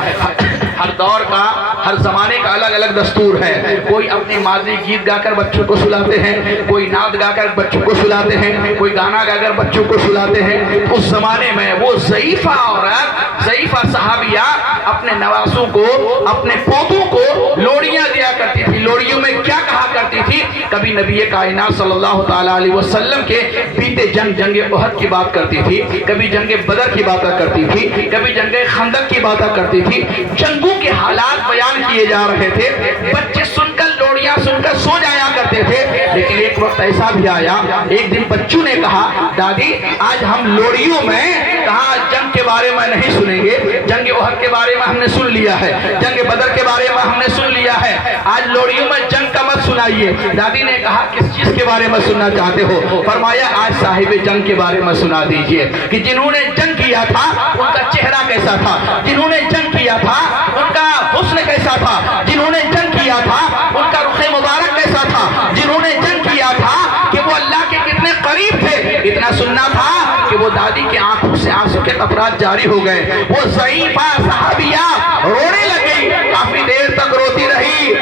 ہر دور کا، ہر زمانے کا الگ الگ دستور ہے، کوئی اپنی مادری گیت گا کر بچوں کو سلاتے ہیں، کوئی نعت گا کر بچوں کو سلاتے ہیں، کوئی گانا گا کر بچوں کو سلاتے ہیں۔ اس زمانے میں وہ ضعیفہ عورت، ضعیفہ صحابیہ اپنے نواسوں کو، اپنے پوتوں کو لوڑیاں دیا کرتی تھی۔ لوڑیوں میں کیا کہا کرتی تھی؟ کبھی نبی کائنات صلی اللہ تعالیٰ علیہ وسلم کے بیتے جنگ احد کی بات کرتی تھی، کبھی جنگ بدر کی باتیں کرتی تھی، کبھی جنگ خندق کی باتیں کرتی تھی۔ جنگوں کے حالات بیان کیے جا رہے تھے، بچے سن کر لوڑیاں سن کر سو جایا کرتے تھے۔ لیکن ایک وقت ایسا بھی آیا، ایک دن بچوں نے کہا دادی آج ہم لوڑیوں میں کہا جنگ کے بارے میں نہیں سنیں گے، جنگ احد کے بارے میں ہم نے سن لیا ہے، جنگ بدر کے بارے میں ہم نے سن لیا ہے، آج لوڑیوں میں جنگ کا مت سنائیے۔ دادی نے کہا کس چیز کے بارے میں سننا چاہتے ہو؟ فرمایا آج صاحب جنگ کے بارے میں سنا دیجئے کہ جنہوں نے جنگ کیا تھا ان کا چہرہ کیسا تھا، جنہوں نے جنگ کیا تھا ان کا حسن کیسا تھا، جنہوں نے جنگ کیا تھا ان کا رخ مبارک کیسا تھا، جنہوں نے جنگ کیا تھا کہ وہ اللہ کے کتنے قریب تھے۔ اتنا سننا تھا کہ وہ دادی کی آنکھوں سے آنسو کے قطرات جاری ہو گئے، وہ ضعیفہ صحابیہ رونے لگی، کافی دیر تک روتی رہی۔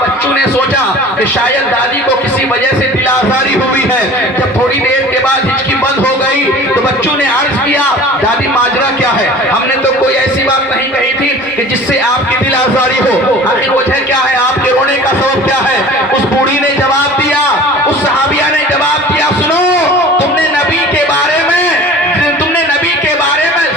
بچوں نے سوچا کہ شاید دادی کو کسی وجہ سے دل آزاری ہوئی ہے۔ جب تھوڑی دیر کے بعد ہچکی بند ہو گئی تو بچوں نے عرض کیا دادی ماجرا کیا ہے؟ ہم نے تو کوئی ایسی بات نہیں کہی تھی کہ جس سے آپ کی دل آزاری ہو، آخر وجہ کیا ہے، آپ کے رونے کا سبب کیا ہے؟ اس بوڑھی نے جواب دیا، اس صحابیہ نے جواب دیا سنو تم نے نبی کے بارے میں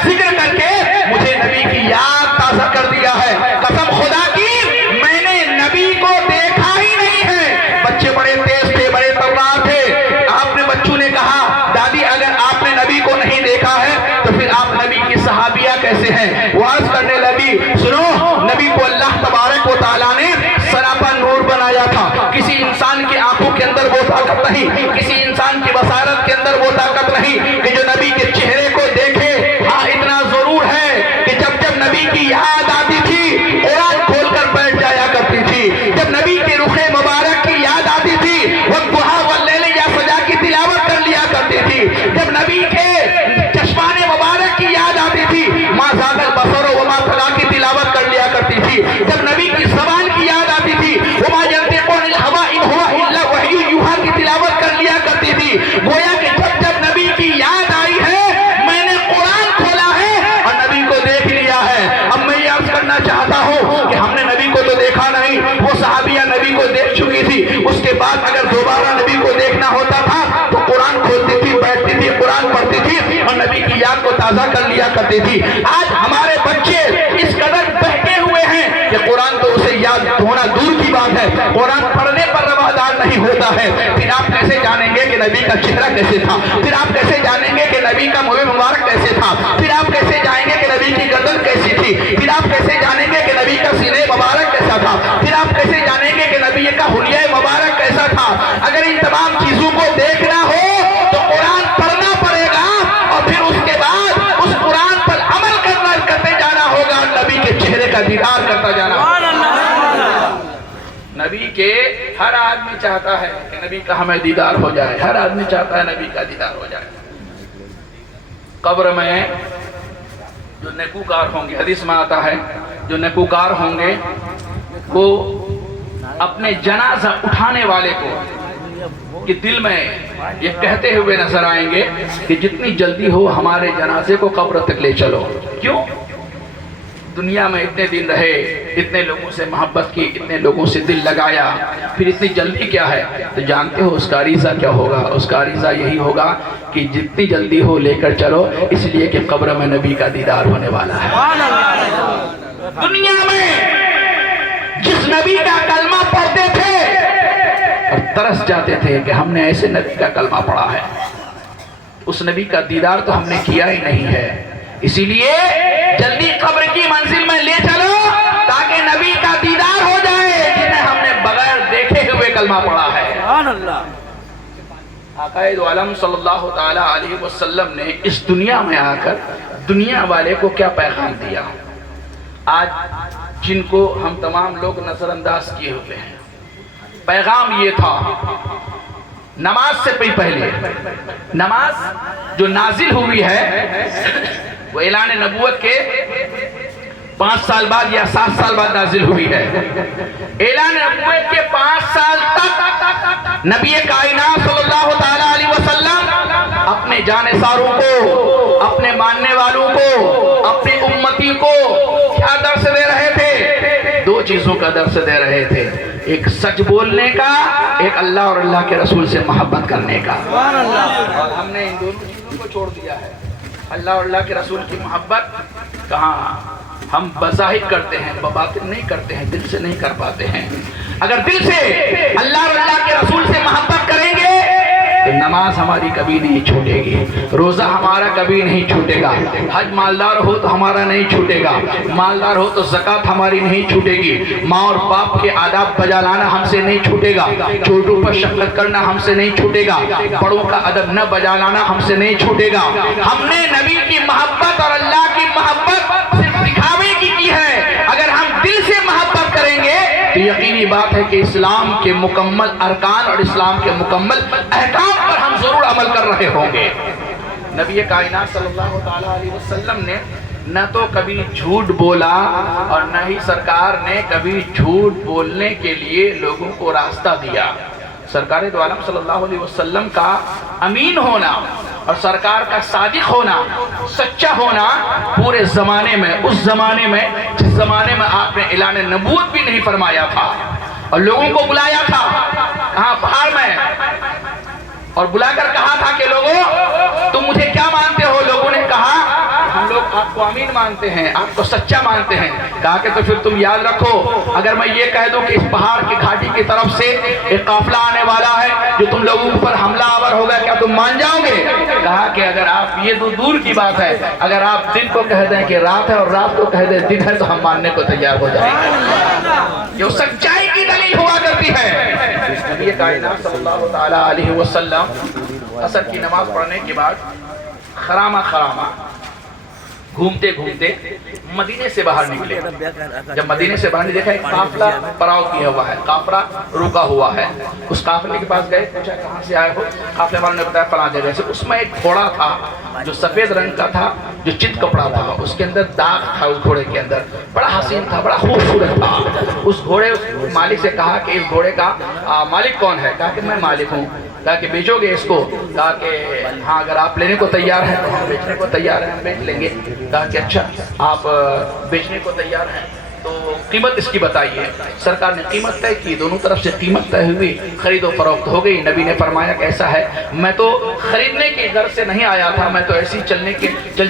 ذکر کر کے مجھے نبی کی یاد تازہ کر دیا ہے، قسم خدا کی میں نے نبی کو دیکھا ہی نہیں ہے۔ بچے بڑے تیز تھے، بڑے طلبہ تھے۔ آپ نے بچوں نے کہا دادی اگر آپ نے نبی کو نہیں دیکھا ہے تو پھر آپ نبی کی صحابیہ کیسے ہیں؟ وہ عرض کرنے لگی سنو نبی کو اللہ تبارک و تعالیٰ نے سراپا نور بنایا تھا، کسی انسان کی آنکھوں کے اندر وہ طاقت نہیں، کسی انسان کی بصارت کے اندر وہ طاقت نہیں کہ جو نبی کے چہرے کو دیکھے۔ ہاں اتنا ضرور ہے کہ جب جب نبی کی یاد آتی تھی قرآن کھول کر بیٹھ جایا کرتی تھی، جب نبی کے رخ مبارک کی یاد آتی تھی والضحیٰ واللیل یا سجا کی تلاوت کر لیا کرتی تھی، جب نبی کے چشمان مبارک کی یاد آتی تھی ما زاغ البصر وما طغیٰ کی تلاوت کر لیا کرتی تھی، جب نبی کی زبان کی یاد آتی تھی وما ينطق عن الهوى ان هو الا وحی یوحیٰ کی تلاوت کر لیا کرتی تھی۔ گویا کہ جب جب نبی کی یاد آئی ہے میں نے قرآن کھولا ہے اور نبی کو دیکھ لیا ہے۔ اب میں یہ عرض کرنا چاہتا ہوں کہ ہم نے نبی کو تو دیکھا نہیں، وہ صحابیہ نبی کو دیکھ چکی تھی، اس کے بعد اگر دوبارہ نبی کو دیکھنا ہوتا تھا تو قرآن کھولتی تھی، بیٹھتی تھی، قرآن پڑھتی تھی اور نبی کی یاد کو تازہ کر لیا کرتی تھی۔ آج ہمارے بچے اس قدر بہکے ہوئے ہیں کہ قرآن تو اسے یاد ہونا دور کی بات ہے، قرآن پڑھنے پر روادار نہیں ہوتا ہے۔ پھر آپ کیسے جانیں گے کہ نبی کا چہرہ کیسے تھا؟ پھر آپ کیسے جانیں گے کہ نبی کا منہ مبارک کیسے تھا؟ پھر آپ کیسے جانیں گے کہ نبی کی گردن کیسی تھی؟ پھر آپ کیسے جانیں گے کہ نبی کا سینہ مبارک کیسا تھا؟ پھر آپ کیسے جانیں گے کہ نبی کا حلیہ مبارک کیسا تھا؟ اگر ان تمام چیزوں کو دیکھنا ہو تو قرآن پڑھنا پڑے گا اور پھر اس کے بعد اس قرآن پر عمل کرتے جانا ہوگا، نبی کے چہرے کا دیدار کرتا جانا ہوگا۔ ہر آدمی چاہتا ہے کہ نبی کا ہمیں دیدار ہو جائے، ہر آدمی چاہتا ہے نبی کا دیدار ہو جائے۔ قبر میں جو نیکوکار ہوں گے، حدیث میں آتا ہے جو نیکوکار ہوں گے وہ اپنے جنازہ اٹھانے والے کو کہ دل میں یہ کہتے ہوئے نظر آئیں گے کہ جتنی جلدی ہو ہمارے جنازے کو قبر تک لے چلو۔ کیوں؟ دنیا میں اتنے دن رہے، اتنے لوگوں سے محبت کی، اتنے لوگوں سے دل لگایا، پھر اتنی جلدی کیا ہے؟ تو جانتے ہو اس کا عریضہ کیا ہوگا؟ اس کا عریضہ یہی ہوگا کہ جتنی جلدی ہو لے کر چلو، اس لیے کہ قبر میں نبی کا دیدار ہونے والا ہے۔ دنیا میں جس نبی کا کلمہ پڑھتے تھے اور ترس جاتے تھے کہ ہم نے ایسے نبی کا کلمہ پڑھا ہے، اس نبی کا دیدار تو ہم نے کیا ہی نہیں ہے، اسی لیے جلدی قبر کی منزل میں لے چلو تاکہ نبی کا دیدار ہو جائے جنہیں ہم نے بغیر دیکھے ہوئے کلمہ پڑھا ہے۔ آقا دو عالم صلی اللہ تعالی علیہ وسلم نے اس دنیا میں آ کر دنیا والے کو کیا پیغام دیا؟ آج جن کو ہم تمام لوگ نظر انداز کیے ہوئے ہیں، پیغام یہ تھا نماز سے پہلے، نماز جو نازل ہوئی ہے وہ اعلان نبوت کے 5 سال بعد یا 7 سال بعد نازل ہوئی ہے۔ اعلان نبوت کے 5 سال تک نبی کائنات صلی اللہ تعالی علیہ وسلم اپنے جانثاروں کو، اپنے ماننے والوں کو، اپنے امتی کو کیا درس دے رہے تھے؟ 2 چیزوں کا درس دے رہے تھے، ایک سچ بولنے کا، ایک اللہ اور اللہ کے رسول سے محبت کرنے کا۔ اور ہم نے ان دونوں چیزوں کو چھوڑ دیا ہے۔ اللہ اور اللہ کے رسول کی محبت کہاں؟ ہم بظاہر کرتے ہیں، بباطن نہیں کرتے ہیں، دل سے نہیں کر پاتے ہیں۔ اگر دل سے اللہ اور اللہ کے رسول سے محبت کریں گے تو نماز ہماری کبھی نہیں چھوٹے گی، روزہ ہمارا کبھی نہیں چھوٹے گا، حج مالدار ہو تو ہمارا نہیں چھوٹے گا، مالدار ہو تو زکوٰۃ ہماری نہیں چھوٹے گی، ماں اور باپ کے آداب بجا لانا ہم سے نہیں چھوٹے گا، چھوٹوں پر شفقت کرنا ہم سے نہیں چھوٹے گا، بڑوں کا ادب نہ بجا لانا ہم سے نہیں چھوٹے گا۔ ہم نے نبی کی محبت اور اللہ کی محبت صرف دکھاوے کی ہے۔ اگر ہم دل سے محبت کریں گے تو یقینی بات ہے کہ اسلام کے مکمل ارکان اور اسلام کے مکمل احکام پر ہم ضرور عمل کر رہے ہوں گے۔ نبی کائنات صلی اللہ تعالی علیہ وسلم نے نہ تو کبھی جھوٹ بولا اور نہ ہی سرکار نے کبھی جھوٹ بولنے کے لیے لوگوں کو راستہ دیا۔ سرکار دو عالم صلی اللہ علیہ وسلم کا امین ہونا اور سرکار کا صادق ہونا، سچا ہونا پورے زمانے میں، اس زمانے میں جس زمانے میں آپ نے اعلان نبوت بھی نہیں فرمایا تھا اور لوگوں کو بلایا تھا کہاں؟ پہاڑ میں، اور بلا کر کہا تھا کہ لوگوں تم مجھے کیا مانتے ہو؟ لوگوں نے کہا ہم لوگ آپ کو امین مانتے ہیں، آپ کو سچا مانتے ہیں۔ کہا کہ تو پھر تم یاد رکھو، اگر میں یہ کہہ دوں کہ اس پہاڑ کی گھاٹی کی طرف سے ایک قافلہ آنے والا ہے جو تم لوگوں پر حملہ آور ہوگا، کیا تم مان جاؤ گے؟ کہا کہ اگر آپ، یہ تو دور کی بات ہے، اگر آپ دن کو کہہ دیں کہ رات ہے اور رات کو کہہ دیں دن ہے تو ہم ماننے کو تیار ہو جائیں گے۔ یہ سچائی کی دلیل ہوا کرتی ہے۔ نبی کائنات صلی اللہ تعالی علیہ وسلم عصر کی نماز پڑھنے کے بعد خرامہ گھومتے گھومتے مدینے سے باہر نکلے۔ جب مدینے سے باہر دیکھا ایک قافلہ پڑاؤ کیا ہوا ہے، قافلہ رکا ہوا ہے، اس قافلے کے پاس گئے، پوچھا کہاں سے آئے ہو؟ قافلے والوں نے بتایا فلاں جگہ سے۔ اس میں ایک گھوڑا تھا جو سفید رنگ کا تھا، جو چت کپڑا تھا، اس کے اندر داغ تھا، اس گھوڑے کے اندر بڑا حسین تھا، بڑا خوبصورت تھا۔ اس گھوڑے مالک سے کہا کہ اس گھوڑے کا مالک کون ہے؟ کہا کہ میں مالک ہوں۔ کہا کہ بیچو گے اس کو؟ کہا کہ ہاں اگر آپ لینے کو تیار ہیں تو ہم بیچنے کو تیار ہیں، ہم بیچ لیں گے۔ کہا کہ اچھا آپ بیچنے کو تیار ہیں تو قیمت اس کی بتائیے۔ سرکار نے قیمت طے کی، دونوں طرف سے قیمت طے ہوئی، خرید و فروخت ہو گئی۔ نبی نے فرمایا کہ ایسا ہے میں تو خریدنے کی غرض سے نہیں آیا تھا، میں تو ایسی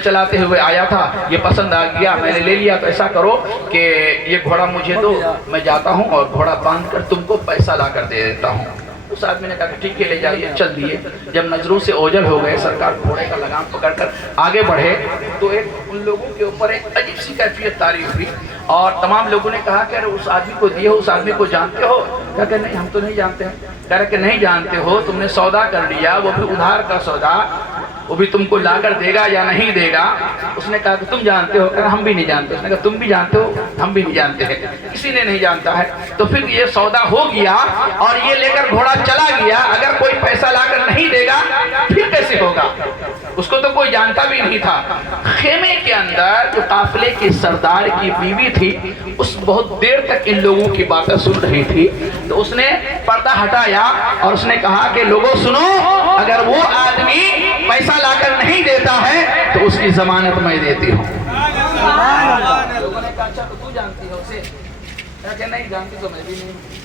چلاتے ہوئے آیا تھا، یہ پسند آ گیا میں نے لے لیا، تو ایسا کرو کہ یہ گھوڑا مجھے دو، میں جاتا ہوں اور گھوڑا باندھ کر تم کو پیسہ لا کر دے دیتا ہوں۔ اس آدمی نے کہا کہ ٹھیک ہے لے جائیے، چل دیے۔ جب نظروں سے اوجھل ہو گئے، سرکار گھوڑے کا لگام پکڑ کر آگے بڑھے تو ایک ان لوگوں کے اوپر ایک عجیب سی کیفیت طاری ہوئی اور تمام لوگوں نے کہا کہ اس آدمی کو دیے ہو، اس آدمی کو جانتے ہو؟ کہا کہ نہیں ہم تو نہیں جانتے ہیں۔ کہہ رہے کہ نہیں جانتے ہو، تم نے سودا کر لیا، وہ بھی ادھار کا سودا، وہ بھی تم کو لا کر دے گا یا نہیں دے گا؟ اس نے کہا کہ تم جانتے ہو؟ کہا ہم بھی نہیں جانتے۔ اس نے کہا تم بھی جانتے ہو؟ ہم بھی نہیں جانتے ہیں، کسی نے نہیں جانتا ہے۔ تو پھر یہ سودا ہو گیا اور یہ لے کر گھوڑا چلا گیا۔ اگر کوئی پیسہ لا کر نہیں دے گا پھر کیسے ہوگا؟ اس کو تو کوئی جانتا بھی نہیں تھا۔ خیمے کے اندر جو قافلے کی سردار کی بیوی تھی، اس بہت دیر تک ان لوگوں کی باتیں سن رہی تھی، تو اس نے پردہ ہٹایا اور اس نے کہا کہ لوگوں سنو، اگر وہ آدمی پیسہ لا کر نہیں دیتا ہے تو اس کی ضمانت میں دیتی ہوں۔ لوگوں نے کہا اچھا تو جانتی ہے اسے؟ کہ نہیں جانتی تو میں بھی نہیں۔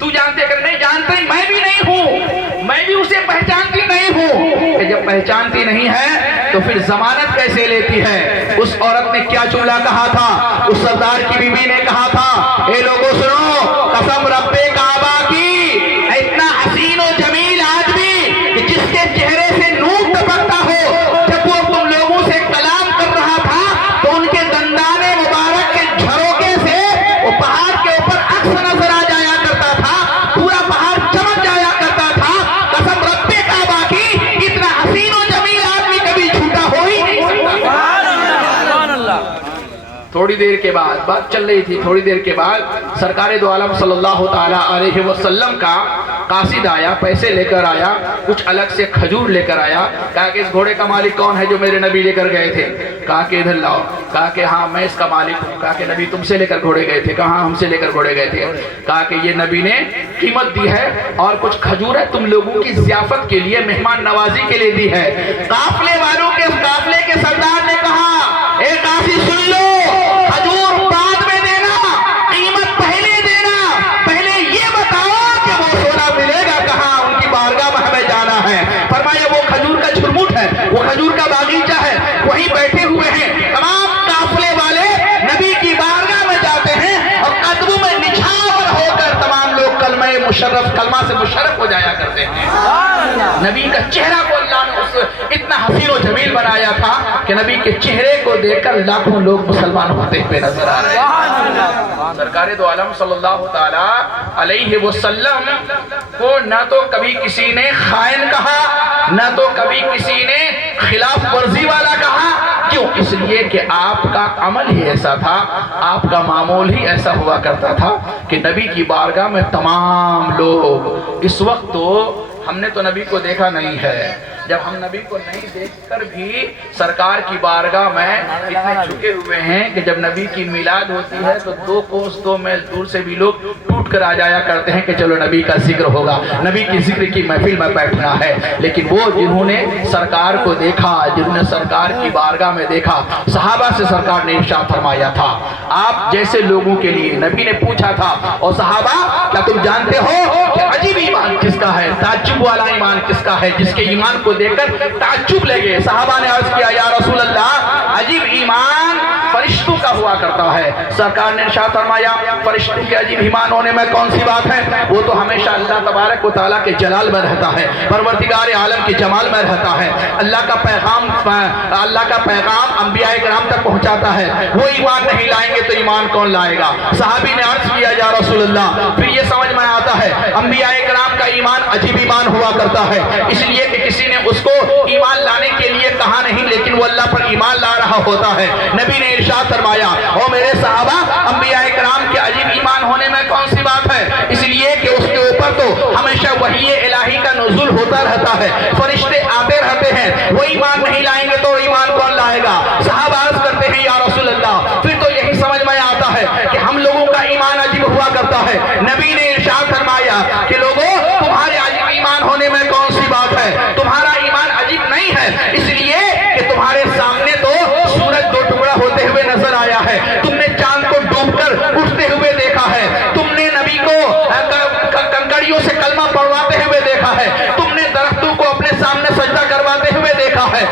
تو جانتے؟ اگر نہیں جانتے میں بھی نہیں ہوں، میں بھی اسے پہچانتی نہیں ہوں۔ کہ جب پہچانتی نہیں ہے تو پھر ضمانت کیسے لیتی ہے؟ اس عورت نے کیا جملہ کہا تھا؟ اس سردار کی بیوی نے کہا تھا، اے لوگوں سنو، قسم رب کعبہ کی، اتنا حسین و جمیل آدمی کہ جس کے چہرے سے نور ٹپکتا ہو، جب وہ تم لوگوں سے کلام کر رہا تھا تو ان کے دندان مبارک کے جھروکے سے وہ پہاڑ کے اوپر عکس نظر آ جایا کرتا تھا، پورا پہاڑ چمک جایا کرتا تھا۔ قسم رب کعبہ کی، اتنا حسین و جمیل آدمی کبھی جھوٹا ہو ہی نہیں سکتا۔ تھوڑی دیر کے بعد بات چل رہی تھی، تھوڑی دیر کے بعد سرکار دو عالم صلی اللہ تعالیٰ علیہ وسلم کا قاصد آیا، پیسے لے کر آیا، کچھ الگ سے کھجور لے کر آیا۔ کہا کہ اس گھوڑے کا مالک کون ہے جو میرے نبی لے کر گئے تھے؟ کہا کہ ادھر لاؤ۔ کہا کہ ہاں میں اس کا مالک ہوں۔ کہا کہ نبی تم سے لے کر گھوڑے گئے تھے؟ کہا ہاں ہم سے لے کر گھوڑے گئے تھے۔ کہا کہ یہ نبی نے قیمت دی ہے اور کچھ کھجور ہے تم لوگوں کی ضیافت کے لیے، مہمان نوازی کے لیے دی ہے۔ قافلے والوں کے قافلے کے سردار نے کہا، اے قاصد سن لو، کھجور بعد میں دینا، قیمت پہلے دینا، پہلے یہ بتاؤ کہ وہ سونا ملے گا کہاں؟ ان کی بارگاہ میں ہمیں جانا ہے۔ فرمایا وہ کھجور کا جھرمٹ ہے، وہ کھجور کا باغیچہ ہے، وہیں بیٹھے ہوئے ہیں۔ تمام قافلے والے نبی کی بارگاہ میں جاتے ہیں اور قدموں میں نچھاور ہو کر تمام لوگ کلمہ سے مشرف ہو جایا کرتے ہیں۔ نبی کا چہرہ کو اللہ نے اتنا حسین و جمیل بنایا تھا کہ نبی کے چہرے کو دیکھ کر لاکھوں لوگ مسلمان ہوتے ہوئے نظر آ رہے ہیں۔ سرکار دو عالم صلی اللہ تعالیٰ علیہ وسلم کو نہ تو کبھی کسی نے خائن کہا، نہ تو کبھی کسی نے خلاف ورزی والا کہا۔ کیوں؟ اس لیے کہ آپ کا عمل ہی ایسا تھا، آپ کا معمول ہی ایسا ہوا کرتا تھا کہ نبی کی بارگاہ میں تمام لوگ، اس وقت تو ہم نے تو نبی کو دیکھا نہیں ہے، جب ہم نبی کو نہیں دیکھ کر بھی سرکار کی بارگاہ میں اتنے جھکے ہوئے ہیں کہ جب نبی کی میلاد ہوتی ہے تو 2 کوس 2 میل دور سے بھی لوگ ٹوٹ کر آ جایا کرتے ہیں کہ چلو نبی کا ذکر ہوگا، نبی کی ذکر کی محفل میں بیٹھنا ہے۔ لیکن وہ جنہوں نے سرکار کو دیکھا، جنہوں نے سرکار کی بارگاہ میں دیکھا، صحابہ سے سرکار نے ارشاد فرمایا تھا، آپ جیسے لوگوں کے لیے نبی نے پوچھا تھا، اور صحابہ کیا تم جانتے ہو کہ عجیب ایمان کس کا ہے، تعجب والا ایمان کس کا ہے، جس کے ایمان کو دیکھ کر تعجب لگے؟ صحابہ نے عرض کیا، یا رسول اللہ، عجیب ایمان فرشتوں کا ہوا کرتا ہے۔ سرکار نے ارشاد فرمایا، فرشتوں کے عجیب ایمان ہونے میں کون سی بات ہے؟ وہ تو ہمیشہ اللہ تبارک و تعالیٰ کے جلال میں رہتا ہے، پروردگار عالم کے جمال میں رہتا ہے، اللہ کا پیغام انبیاء کرام تک پہنچاتا ہے۔ وہ ایمان نہیں لائیں گے تو ایمان کون لائے گا؟ صحابی نے عرض کیا، یا رسول اللہ، پھر یہ سمجھ میں آتا ہے انبیاء کرام کا ایمان عجیب ایمان ہوا کرتا ہے، اس لیے کہ کسی نے اس کو ایمان لانے کے لیے کہا نہیں، لیکن وہ اللہ پر ایمان لا رہا ہوتا ہے۔ نبی نے ارشاد فرمایا، او میرے صحابہ، انبیاء کرام کے عجیب ایمان ہونے میں کون سی بات ہے؟ اس لیے کہ اس کے اوپر تو ہمیشہ وحی الہی کا نزول ہوتا رہتا ہے، فرشتے آتے رہتے ہیں، وہ ایمان نہیں لائیں گے تو ایمان کون لائے گا؟ صحابہ عرض کرتے ہیں، یا رسول اللہ، پھر تو یہی سمجھ میں آتا ہے کہ ہم لوگوں کا ایمان عجیب ہوا کرتا ہے۔ نبی نے ارشاد فرمایا کہ لوگوں، تمہارے عجیب ایمان ہونے میں کون سی بات ہے؟ تمہارا ایمان عجیب نہیں ہے، اس لیے کہ تمہارے سامنے تو سورج 2 ٹکڑا ہوتے ہوئے نظر آیا ہے، تم نے چاند کو ڈوب کر اٹھتے ہوئے دیکھا ہے، تم نے نبی کو کنکریوں سے کلمہ پڑھواتے ہوئے دیکھا ہے، تم نے درختوں کو اپنے سامنے سجدہ کرواتے ہوئے دیکھا ہے،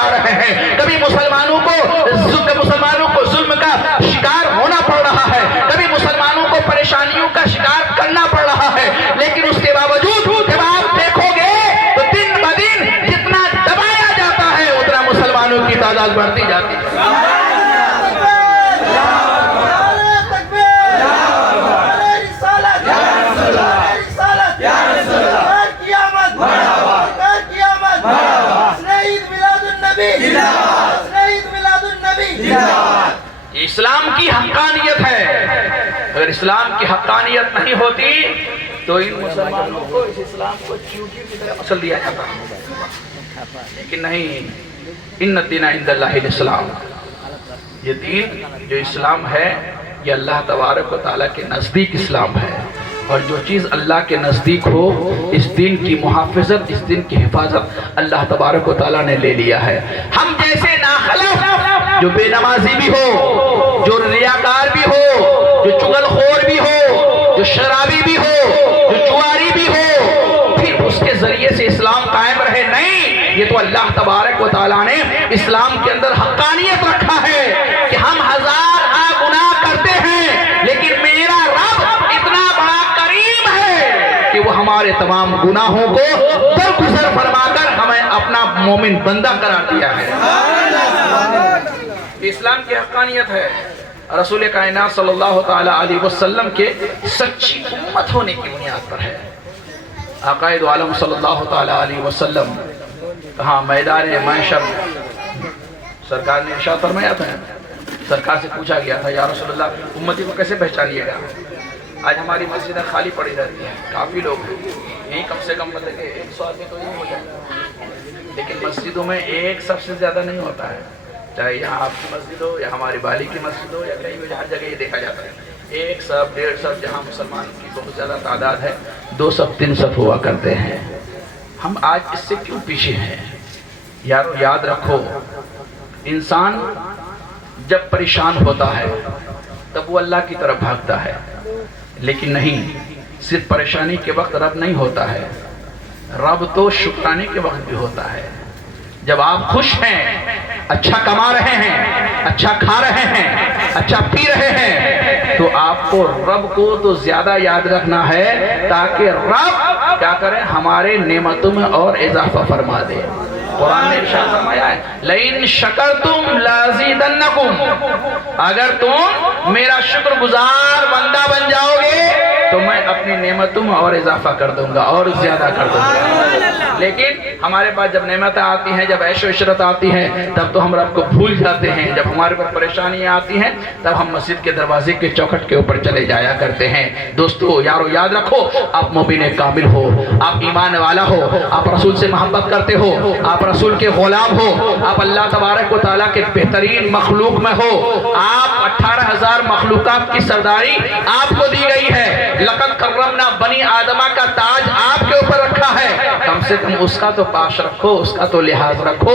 جا رہے ہیں، کبھی مسلمانوں کو ظلم کا شکار ہونا پڑ رہا ہے، کبھی مسلمانوں کو پریشانیوں کا شکار کرنا پڑ رہا ہے، لیکن اس کے باوجود جب آپ دیکھو گے تو دن بدن جتنا دبایا جاتا ہے اتنا مسلمانوں کی تعداد بڑھتی جاتی ہے۔ یہ اسلام کی حقانیت ہے، اگر اسلام کی حقانیت نہیں ہوتی تو ان مسلمانوں کو اس اسلام کو چیوٹی کی طرح مسل دیا جاتا، لیکن نہیں، ان الدین عند اللہ الاسلام، یہ دین جو اسلام ہے یہ اللہ تبارک و تعالیٰ کے نزدیک اسلام ہے، اور جو چیز اللہ کے نزدیک ہو اس دین کی محافظت، اس دین کی حفاظت اللہ تبارک و تعالیٰ نے لے لیا ہے۔ ہم جیسے ناخلف جو بے نمازی بھی ہو، جو ریاکار بھی ہو، جو چغل خور بھی ہو، جو شرابی بھی ہو، جو جواری بھی ہو، پھر اس کے ذریعے سے اسلام قائم رہے، نہیں، یہ تو اللہ تبارک و تعالیٰ نے اسلام کے اندر حقانیت رکھا ہے کہ ہم ہزار گناہ کرتے ہیں لیکن میرا رب اتنا بڑا کریم ہے کہ وہ ہمارے تمام گناہوں کو درگزر فرما کر ہمیں اپنا مومن بندہ قرار دیا ہے۔ اسلام کی حقانیت ہے، رسول کائنات صلی اللہ تعالیٰ علیہ وسلم کے سچی امت ہونے کی بنیاد پر ہے۔ آقائے دو عالم صلی اللہ تعالیٰ علیہ وسلم کہاں میدان محشر سرکار نے ارشاد فرمایا تھا، سرکار سے پوچھا گیا تھا یا رسول اللہ امتی کو کیسے پہچانیے گا؟ آج ہماری مسجدیں خالی پڑی رہتی ہیں، کافی لوگ ہیں، یہی کم سے کم مطلب کہ 100 آدمی تو نہیں ہو جائے، لیکن مسجدوں میں ایک سب سے زیادہ نہیں ہوتا ہے، چاہے یہاں آپ کی مسجد ہو یا ہماری بالی کی مسجد ہو یا کہیں بھی، ہر جگہ یہ دیکھا جاتا ہے 1 صف 1.5 صف، جہاں مسلمان کی بہت زیادہ تعداد ہے 2 صف 3 صف ہوا کرتے ہیں۔ ہم آج اس سے کیوں پیچھے ہیں؟ یارو یاد رکھو، انسان جب پریشان ہوتا ہے تب وہ اللہ کی طرف بھاگتا ہے، لیکن نہیں، صرف پریشانی کے وقت رب نہیں ہوتا ہے، رب تو شکرانے کے وقت بھی ہوتا ہے۔ جب آپ خوش ہیں، اچھا کما رہے ہیں، اچھا کھا رہے ہیں، اچھا پی رہے ہیں، تو آپ کو رب کو تو زیادہ یاد رکھنا ہے تاکہ رب کیا کریں، ہمارے نعمتوں میں اور اضافہ فرما دے۔ قرآن نے ارشاد فرمایا ہے لَإِن شَكَرْتُمْ لَأَزِيدَنَّكُمْ، اگر تم میرا شکر گزار بندہ بن جاؤ گے تو میں اپنی نعمتوں میں اور اضافہ کر دوں گا، اور زیادہ کر دوں گا۔ لیکن ہمارے پاس جب نعمتیں آتی ہیں، جب عیش و عشرت آتی ہیں، تب تو ہم رب کو بھول جاتے ہیں، جب ہمارے پر پریشانیاں آتی ہیں تب ہم مسجد کے دروازے کے چوکھٹ کے اوپر چلے جایا کرتے ہیں۔ دوستو یارو یاد رکھو، آپ مومن کامل ہو، آپ ایمان والا ہو، آپ رسول سے محبت کرتے ہو، آپ رسول کے غلام ہو، آپ اللہ تبارک و تعالیٰ کے بہترین مخلوق میں ہو، آپ 18,000 مخلوقات کی سرداری آپ کو دی گئی ہے، لقد کرمنا بنی آدمہ کا تاج آپ کے اوپر رکھا ہے، کم سے کم اس کا تو پاش رکھو، اس کا تو لحاظ رکھو۔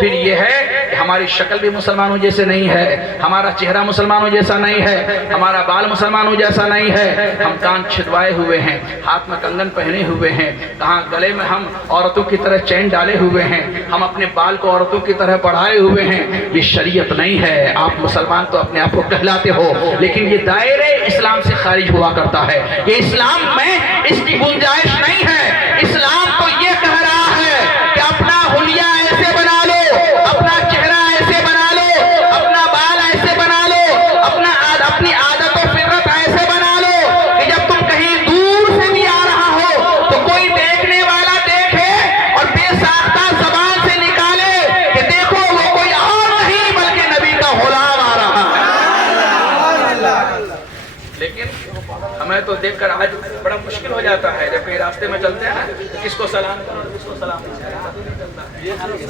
پھر یہ ہے کہ ہماری شکل بھی مسلمانوں جیسے نہیں ہے، ہمارا چہرہ مسلمانوں جیسا نہیں ہے، ہمارا بال مسلمانوں جیسا نہیں ہے، ہم کان چھدوائے ہوئے ہیں، ہاتھ میں کنگن پہنے ہوئے ہیں، کہاں گلے میں ہم عورتوں کی طرح چین ڈالے ہوئے ہیں، ہم اپنے بال کو عورتوں کی طرح بڑھائے ہوئے ہیں، یہ شریعت نہیں ہے۔ آپ مسلمان تو اپنے آپ کو کہلاتے ہو، لیکن یہ دائرے اسلام سے خارج ہوا کرتا ہے، یہ اسلام میں اس کی گنجائش نہیں ہے۔ اسلام تو یہ کہہ رہا ہے کہ اپنا حلیہ ایسے بنا لو، اپنا چہرہ ایسے بنا لو، اپنا بال ایسے بنا لو، اپنی عادت و فطرت ایسے بنا لو کہ جب تم کہیں دور سے بھی آ رہا ہو تو کوئی دیکھنے والا دیکھے اور بے ساختہ زبان سے نکالے کہ دیکھو وہ کوئی اور نہیں بلکہ نبی کا غلام آ رہا ہے۔ لیکن ہمیں تو دیکھ کر آج بڑا مشکل ہو جاتا ہے، جب کہیں راستے میں چلتے ہیں تو کس کو سلام کرو، کس کو سلام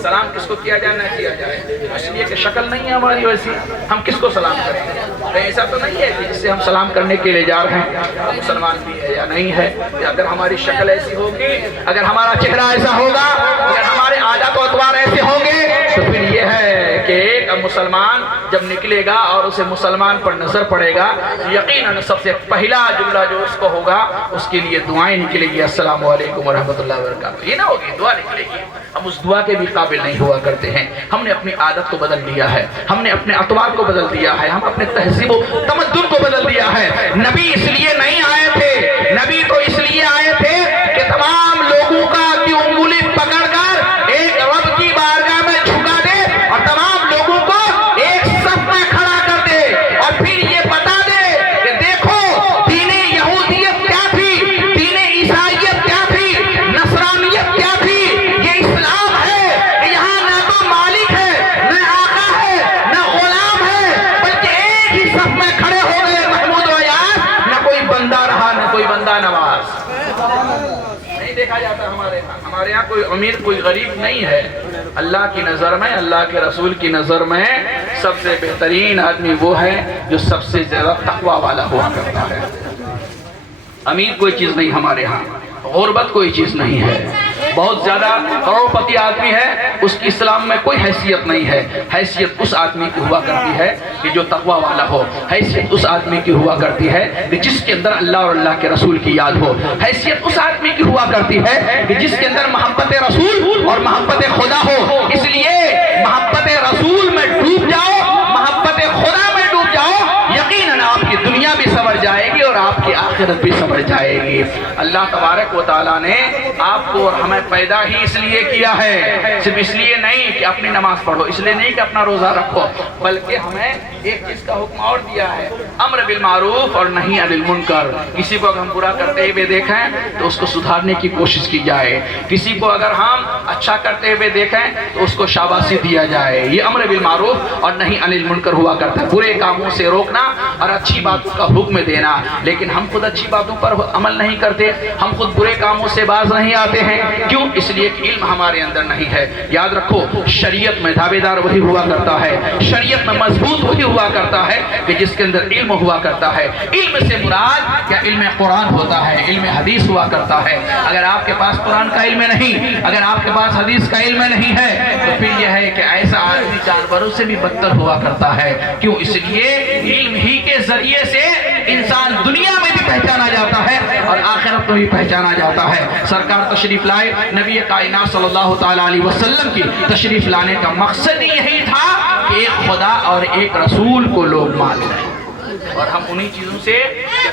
سلام کس کو کیا جائے نہ کیا جائے، اس لیے کہ شکل نہیں ہے ہماری ویسی، ہم کس کو سلام کریں گے؟ ایسا تو نہیں ہے کہ جس سے ہم سلام کرنے کے لیے جا رہے ہیں مسلمان بھی ہے یا نہیں ہے۔ اگر ہماری شکل ایسی ہوگی، اگر ہمارا چہرہ ایسا ہوگا، اگر ہمارے عادات و اطوار ایسے ہوں گے تو پھر یہ ہے کہ ایک مسلمان جب نکلے گا اور اسے مسلمان پر نظر پڑے گا، یقیناً سب سے پہلا جملہ جو اس کو ہوگا اس کے لیے دعائیں نکلے گی، السلام علیکم ورحمۃ اللہ وبرکاتہ، یہ نہ ہوگی، دعا نکلے گی۔ ہم اس دعا کے بھی قابل نہیں ہوا کرتے ہیں، ہم نے اپنی عادت کو بدل دیا ہے، ہم نے اپنے اطوار کو بدل دیا ہے، ہم اپنے تہذیب و تمدن کو بدل دیا ہے۔ نبی اس لیے نہیں آئے تھے، نبی تو اس لیے آئے تھے کہ تمام لوگوں کا کی انگلی پکڑ کر ایک رب کی بارگاہ میں جھکا دے اور تمام لوگوں کو ایک صف میں کھڑا کر دے اور پھر یہ بتا دے کہ دیکھو دین یہودیت کیا تھی، دین عیسائیت کیا تھی، نصرانیت کیا تھی، یہ اسلام ہے کہ یہاں نہ تو مالک ہے، نہ آقا ہے، نہ غلام ہے، بلکہ ایک ہی صف میں کھڑے ہو گئے محمود و یاس، نہ کوئی بندہ رہا نہ کوئی بندہ نواز۔ نہیں دیکھا جاتا ہمارے یہاں کوئی امیر کوئی غریب نہیں ہے۔ اللہ کی نظر میں، اللہ کے رسول کی نظر میں سب سے بہترین آدمی وہ ہے جو سب سے زیادہ تقوی والا ہوا کرتا ہے۔ امیر کوئی چیز نہیں ہمارے ہاں، غربت کوئی چیز نہیں ہے۔ بہت زیادہ کروڑ پتی آدمی ہے، اس کی اسلام میں کوئی حیثیت نہیں ہے۔ حیثیت اس آدمی کی ہوا کرتی ہے کہ جو تقوی والا ہو، حیثیت اس آدمی کی ہوا کرتی ہے کہ جس کے اندر اللہ اور اللہ کے رسول کی یاد ہو، حیثیت اس آدمی کی ہوا کرتی ہے کہ جس کے اندر محبت رسول اور محبت خدا ہو۔ اس لیے محبت رسول میں ڈوب جاؤ، محبت خدا میں ڈوب جاؤ، یقیناً آپ کی دنیا بھی سنور جائے گی اور آپ کی آخرت بھی سنور جائے گی۔ اللہ تبارک و تعالیٰ نے آپ کو اور ہمیں پیدا ہی اس لیے کیا ہے، صرف اس لیے نہیں کہ اپنی نماز پڑھو، اس لیے نہیں کہ اپنا روزہ رکھو، بلکہ ہمیں ایک چیز کا حکم اور دیا ہے، امر بالمعروف اور نہی عن المنکر۔ کسی کو اگر ہم برا کرتے ہوئے دیکھیں تو اس کو سدھارنے کی کوشش کی جائے، کسی کو اگر ہم اچھا کرتے ہوئے دیکھیں تو اس کو شاباشی دیا جائے۔ یہ امر بالمعروف اور نہی عن المنکر ہوا کرتا ہے، برے کاموں سے روکنا اور اچھی باتوں کا حکم دینا۔ لیکن ہم خود اچھی باتوں پر عمل نہیں کرتے، ہم خود برے کاموں سے باز نہیں آتے ہیں، کیوں؟ اس لیے کہ علم ہمارے اندر نہیں ہے۔ یاد رکھو، شریعت میں دعویدار وہی ہوا کرتا ہے، شریعت میں مضبوط وہی ہوا کرتا ہے کہ جس کے اندر علم ہوا کرتا ہے۔ علم سے مراد کیا؟ علم قرآن ہوتا ہے، علم حدیث ہوا کرتا ہے۔ اگر آپ کے پاس قرآن کا علم نہیں، اگر آپ کے پاس حدیث کا علم نہیں ہے تو پھر یہ ہے کہ ایسا آدمی جانوروں سے بھی بدتر ہوا کرتا ہے۔ کیوں؟ اس لیے علم ہی کے ذریعے سے انسان دنیا میں بھی پہچانا جاتا ہے اور آخرت میں بھی پہچانا جاتا ہے۔ سرکار تشریف لائے، نبی کائنات صلی اللہ تعالیٰ علیہ وسلم کی تشریف لانے کا مقصد یہی تھا کہ ایک خدا اور ایک رسول کو لوگ مان لیں، اور ہم انہی چیزوں سے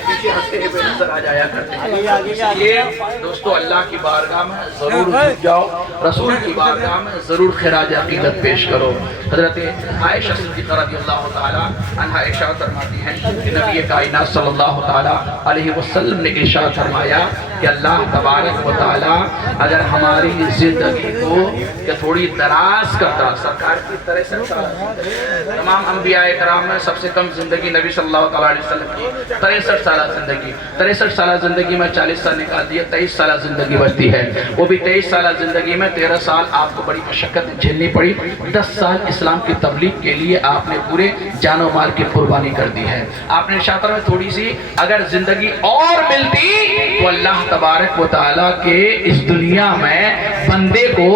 پیچھے ہٹتے ہوئے نظر آ جایا کرتے ہیں۔ اس لیے دوستو، اللہ کی بارگاہ میں ضرور جھک جاؤ، رسول کی بارگاہ میں ضرور خراج عقیدت پیش کرو۔ حضرت عائشہ صدیقہ رضی اللہ تعالیٰ عنہا ارشاد فرماتی ہیں کہ نبی کائنات صلی اللہ تعالیٰ علیہ وسلم نے ارشاد فرمایا کہ اللہ تبارک و تعالیٰ اگر ہماری زندگی کو کہ تھوڑی دراز کرتا، سرکار کی 63 سال تمام انبیاء کرام میں سب سے کم زندگی نبی صلی اللہ تعالیٰ علیہ وسلم کی 63 سالہ زندگی، 63 سالہ زندگی میں 40 سال نکال دیا، 23 سالہ زندگی بچتی ہے۔ وہ بھی 23 سالہ زندگی میں 13 سال آپ کو بڑی مشقت جھیلنی پڑی، 10 سال اسلام کی تبلیغ کے لیے آپ نے پورے جان و مال کی قربانی کر دی ہے۔ آپ نے ارشاد میں تھوڑی سی اگر زندگی اور ملتی تو اللہ تبارک و تعالیٰ کے اس دنیا میں بندے کو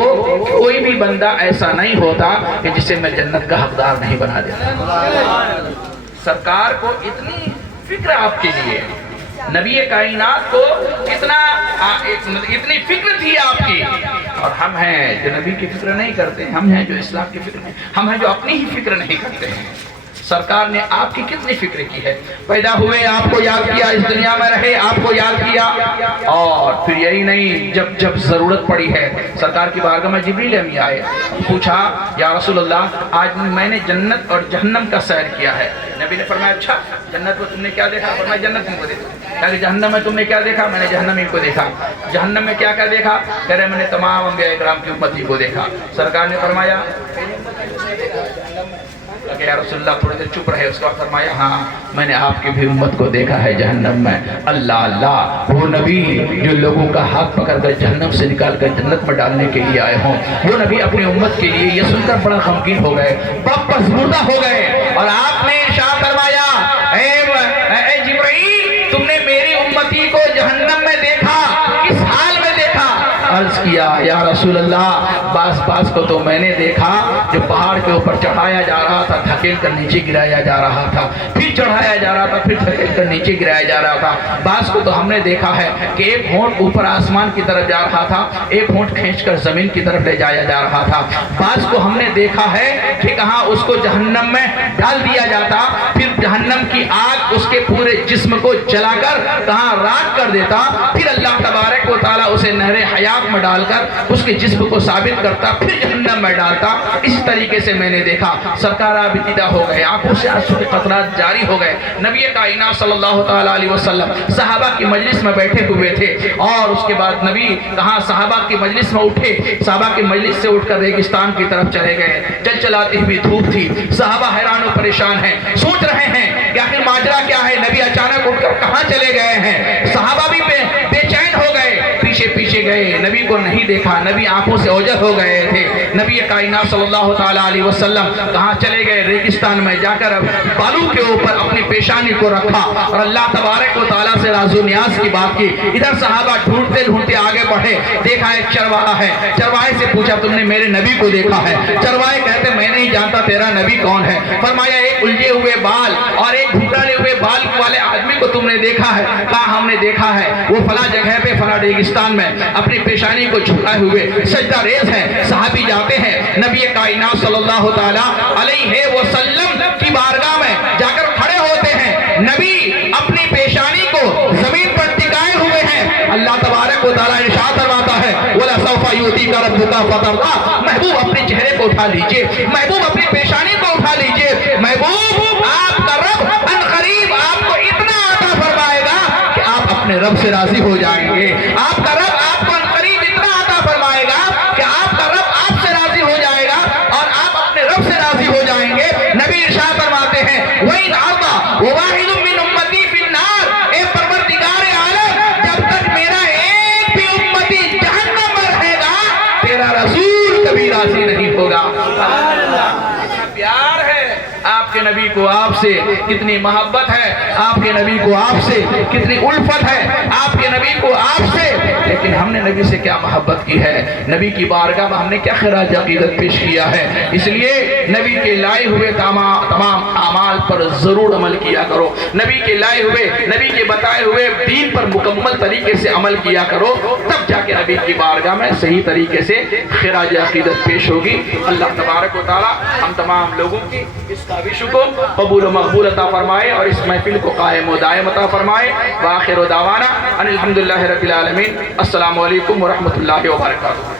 کوئی بھی بندہ ایسا نہیں ہوتا کہ جسے میں جنت کا حقدار نہیں بنا دیتا۔ سرکار کو اتنی فکر آپ کے لیے، نبی کائنات کو اتنی فکر تھی آپ کی، اور ہم ہیں جو نبی کی فکر نہیں کرتے، ہم ہیں جو اسلام کی فکر نہیں، ہم ہیں جو اپنی ہی فکر نہیں کرتے ہیں۔ سرکار نے آپ کی کتنی فکر کی ہے، پیدا ہوئے آپ کو یاد کیا، اس دنیا میں رہے آپ کو یاد کیا، اور پھر یہی نہیں، جب ضرورت پڑی ہے سرکار کی بارگاہ میں جبریل امی آئے، پوچھا یا رسول اللہ آج میں نے جنت اور جہنم کا سیر کیا ہے۔ نبی نے فرمایا اچھا جنت میں تم نے کیا دیکھا؟ فرمایا جنت میں کو دیکھا۔ کہ جہنم میں تم نے کیا دیکھا؟ میں نے جہنم ہی کو دیکھا۔ جہنم میں کیا کیا دیکھا؟ کہہ رہے میں نے تمام انبیاء کرام کی امتی کو دیکھا۔ سرکار نے فرمایا کہ یا رسول اللہ تھوڑی دیر چپ رہے، اس کا فرمایا ہاں میں نے آپ کی بھی امت کو دیکھا ہے جہنم میں۔ اللہ اللہ، وہ نبی جو لوگوں کا ہاتھ پکڑ کر جہنم سے نکال کر جنت میں ڈالنے کے لیے آئے ہوں، وہ نبی اپنی امت کے لیے یہ سن کر بڑا غمگین ہو گئے، پسماندہ ہو گئے، اور آپ نے ارشاد فرمایا اے جبرائیل تم نے میری امتی کو جہنم میں دیکھا، کس حال میں دیکھا؟ عرض کیا دیا یا رسول اللہ بعض کو تو میں نے دیکھا جو پہاڑ کے اوپر چڑھایا جا رہا تھا دھکیل کر نیچے گرایا جا رہا تھا، پھر چڑھایا جا رہا تھا، پھر دھکیل کر نیچے گرایا جا رہا تھا۔ بعض کو تو ہم نے دیکھا ہے کہ ایک ہونٹ اوپر آسمان کی طرف جا رہا تھا، ایک ہونٹ کھینچ کر زمین کی طرف لے جایا جا رہا تھا۔ بعض کو ہم نے دیکھا ہے کہ کہاں اس کو جہنم میں ڈال دیا جاتا، پھر جہنم کی آگ اس کے پورے جسم کو جلا کر کہاں راکھ کر دیتا، پھر اللہ تبارک و تعالیٰ اسے نہر حیات میں ڈال کر اس کے جسم کو ثابت کرتا، پھر جہنم میں ڈالتا۔ اس طریقے سے میں نے دیکھا سرکار ابتدا ہو گئے، آنکھوں سے آنسو کے قطرات جاری ہو گئے۔ نبی کائنات صلی اللہ تعالیٰ علیہ وسلم صحابہ کی مجلس میں بیٹھے ہوئے تھے، اور اس کے بعد نبی کہاں صحابہ کی مجلس میں اٹھے، صحابہ کی مجلس سے اٹھ کر ریگستان کی طرف چلے گئے۔ چل چلاتی ہوئی دھوپ تھی، صحابہ حیران و پریشان ہیں، سوچ رہے ہیں کہ آخر ماجرا کیا ہے، نبی اچانک اٹھ کر کہاں چلے گئے ہیں۔ صحابہ بھی بے چین ہو گئے، پیچھے گئے، نبی کو نہیں دیکھا، نبی آنکھوں سے اوجھل ہو گئے تھے۔ نبی کائنات صلی اللہ تعالیٰ علیہ وسلم کہاں چلے گئے، ریگستان میں جا کر بالوں کے اوپر اپنی پیشانی کو رکھا اور اللہ تبارک و تعالیٰ سے راز و نیاز کی بات کی۔ ادھر صحابہ ڈھونڈتے ڈھونڈتے آگے بڑھے، دیکھا ایک چرواہا ہے، چرواہے سے پوچھا تم نے میرے نبی کو دیکھا ہے؟ چرواہے کہتے میں نہیں جانتا تیرا نبی کون ہے۔ فرمایا ایک الجھے ہوئے بال اور ایک گھٹالے ہوئے بال والے آدمی کو تم نے دیکھا ہے؟ کہا ہم نے دیکھا ہے، وہ فلاں جگہ پہ فلاں ریگستان میں اپنی پیشانی کو جھکائے ہوئے سجدہ ریز ہیں۔ صحابی جاتے ہیں نبی کائنات صلی اللہ تعالیٰ علیہ وسلم کی بارگاہ میں جا کر کھڑے ہوتے ہیں، نبی اپنی پیشانی کو زمین پر ٹکائے ہوئے ہیں۔ اللہ تبارک و تعالیٰ ارشاد فرماتا ہے وَلَسَوْفَ يُؤْتِيكَ رَبُّكَ فَتَرْضَىٰ، محبوب اپنے چہرے کو اٹھا لیجئے، محبوب اپنی پیشانی کو اٹھا لیجئے، محبوب آپ کا رب ان قریب آپ کو اتنا عطا فرمائے گا کہ آپ اپنے رب سے راضی ہو جائیں گے۔ آپ کا رب آپ کو ان قریب اتنا عطا فرمائے گا کہ آپ کا رب آپ سے راضی ہو جائے گا اور آپ اپنے رب سے راضی ہو جائیں گے۔ نبی ارشاد فرماتے ہیں وَإِنْ عَرْضَ وَوَاحِدٌ مِّنْ أُمَّتِي فِي النَّارِ، اے پروردگار عالم جب تک میرا ایک بھی امتی جہنم میں رہے گا تیرا رسول کبھی راضی نہیں ہوگا۔ پیار ہے آپ کے نبی کو آپ سے کتنی محبت ہے، آپ کے نبی کو آپ سے کتنی الفت ہے، آپ کے نبی کو آپ سے، لیکن ہم نے نبی سے کیا محبت کی ہے، نبی کی بارگاہ میں ہم نے کیا خراج عقیدت پیش کیا ہے۔ اس لیے نبی کے لائے ہوئے تمام اعمال پر ضرور عمل کیا کرو، نبی کے لائے ہوئے نبی کے بتائے ہوئے دین پر مکمل طریقے سے عمل کیا کرو، تب جا کے نبی کی بارگاہ میں صحیح طریقے سے خراج عقیدت پیش ہوگی۔ اللہ تبارک و تعالی ہم تمام لوگوں کی اس کاوش کو قبول و مقبول عطا فرمائے اور اس محفل کو قائم و دائم عطا فرمائے۔ وآخر دعوانا ان الحمدللہ رب العالمین۔ السلام علیکم ورحمۃ اللہ وبرکاتہ۔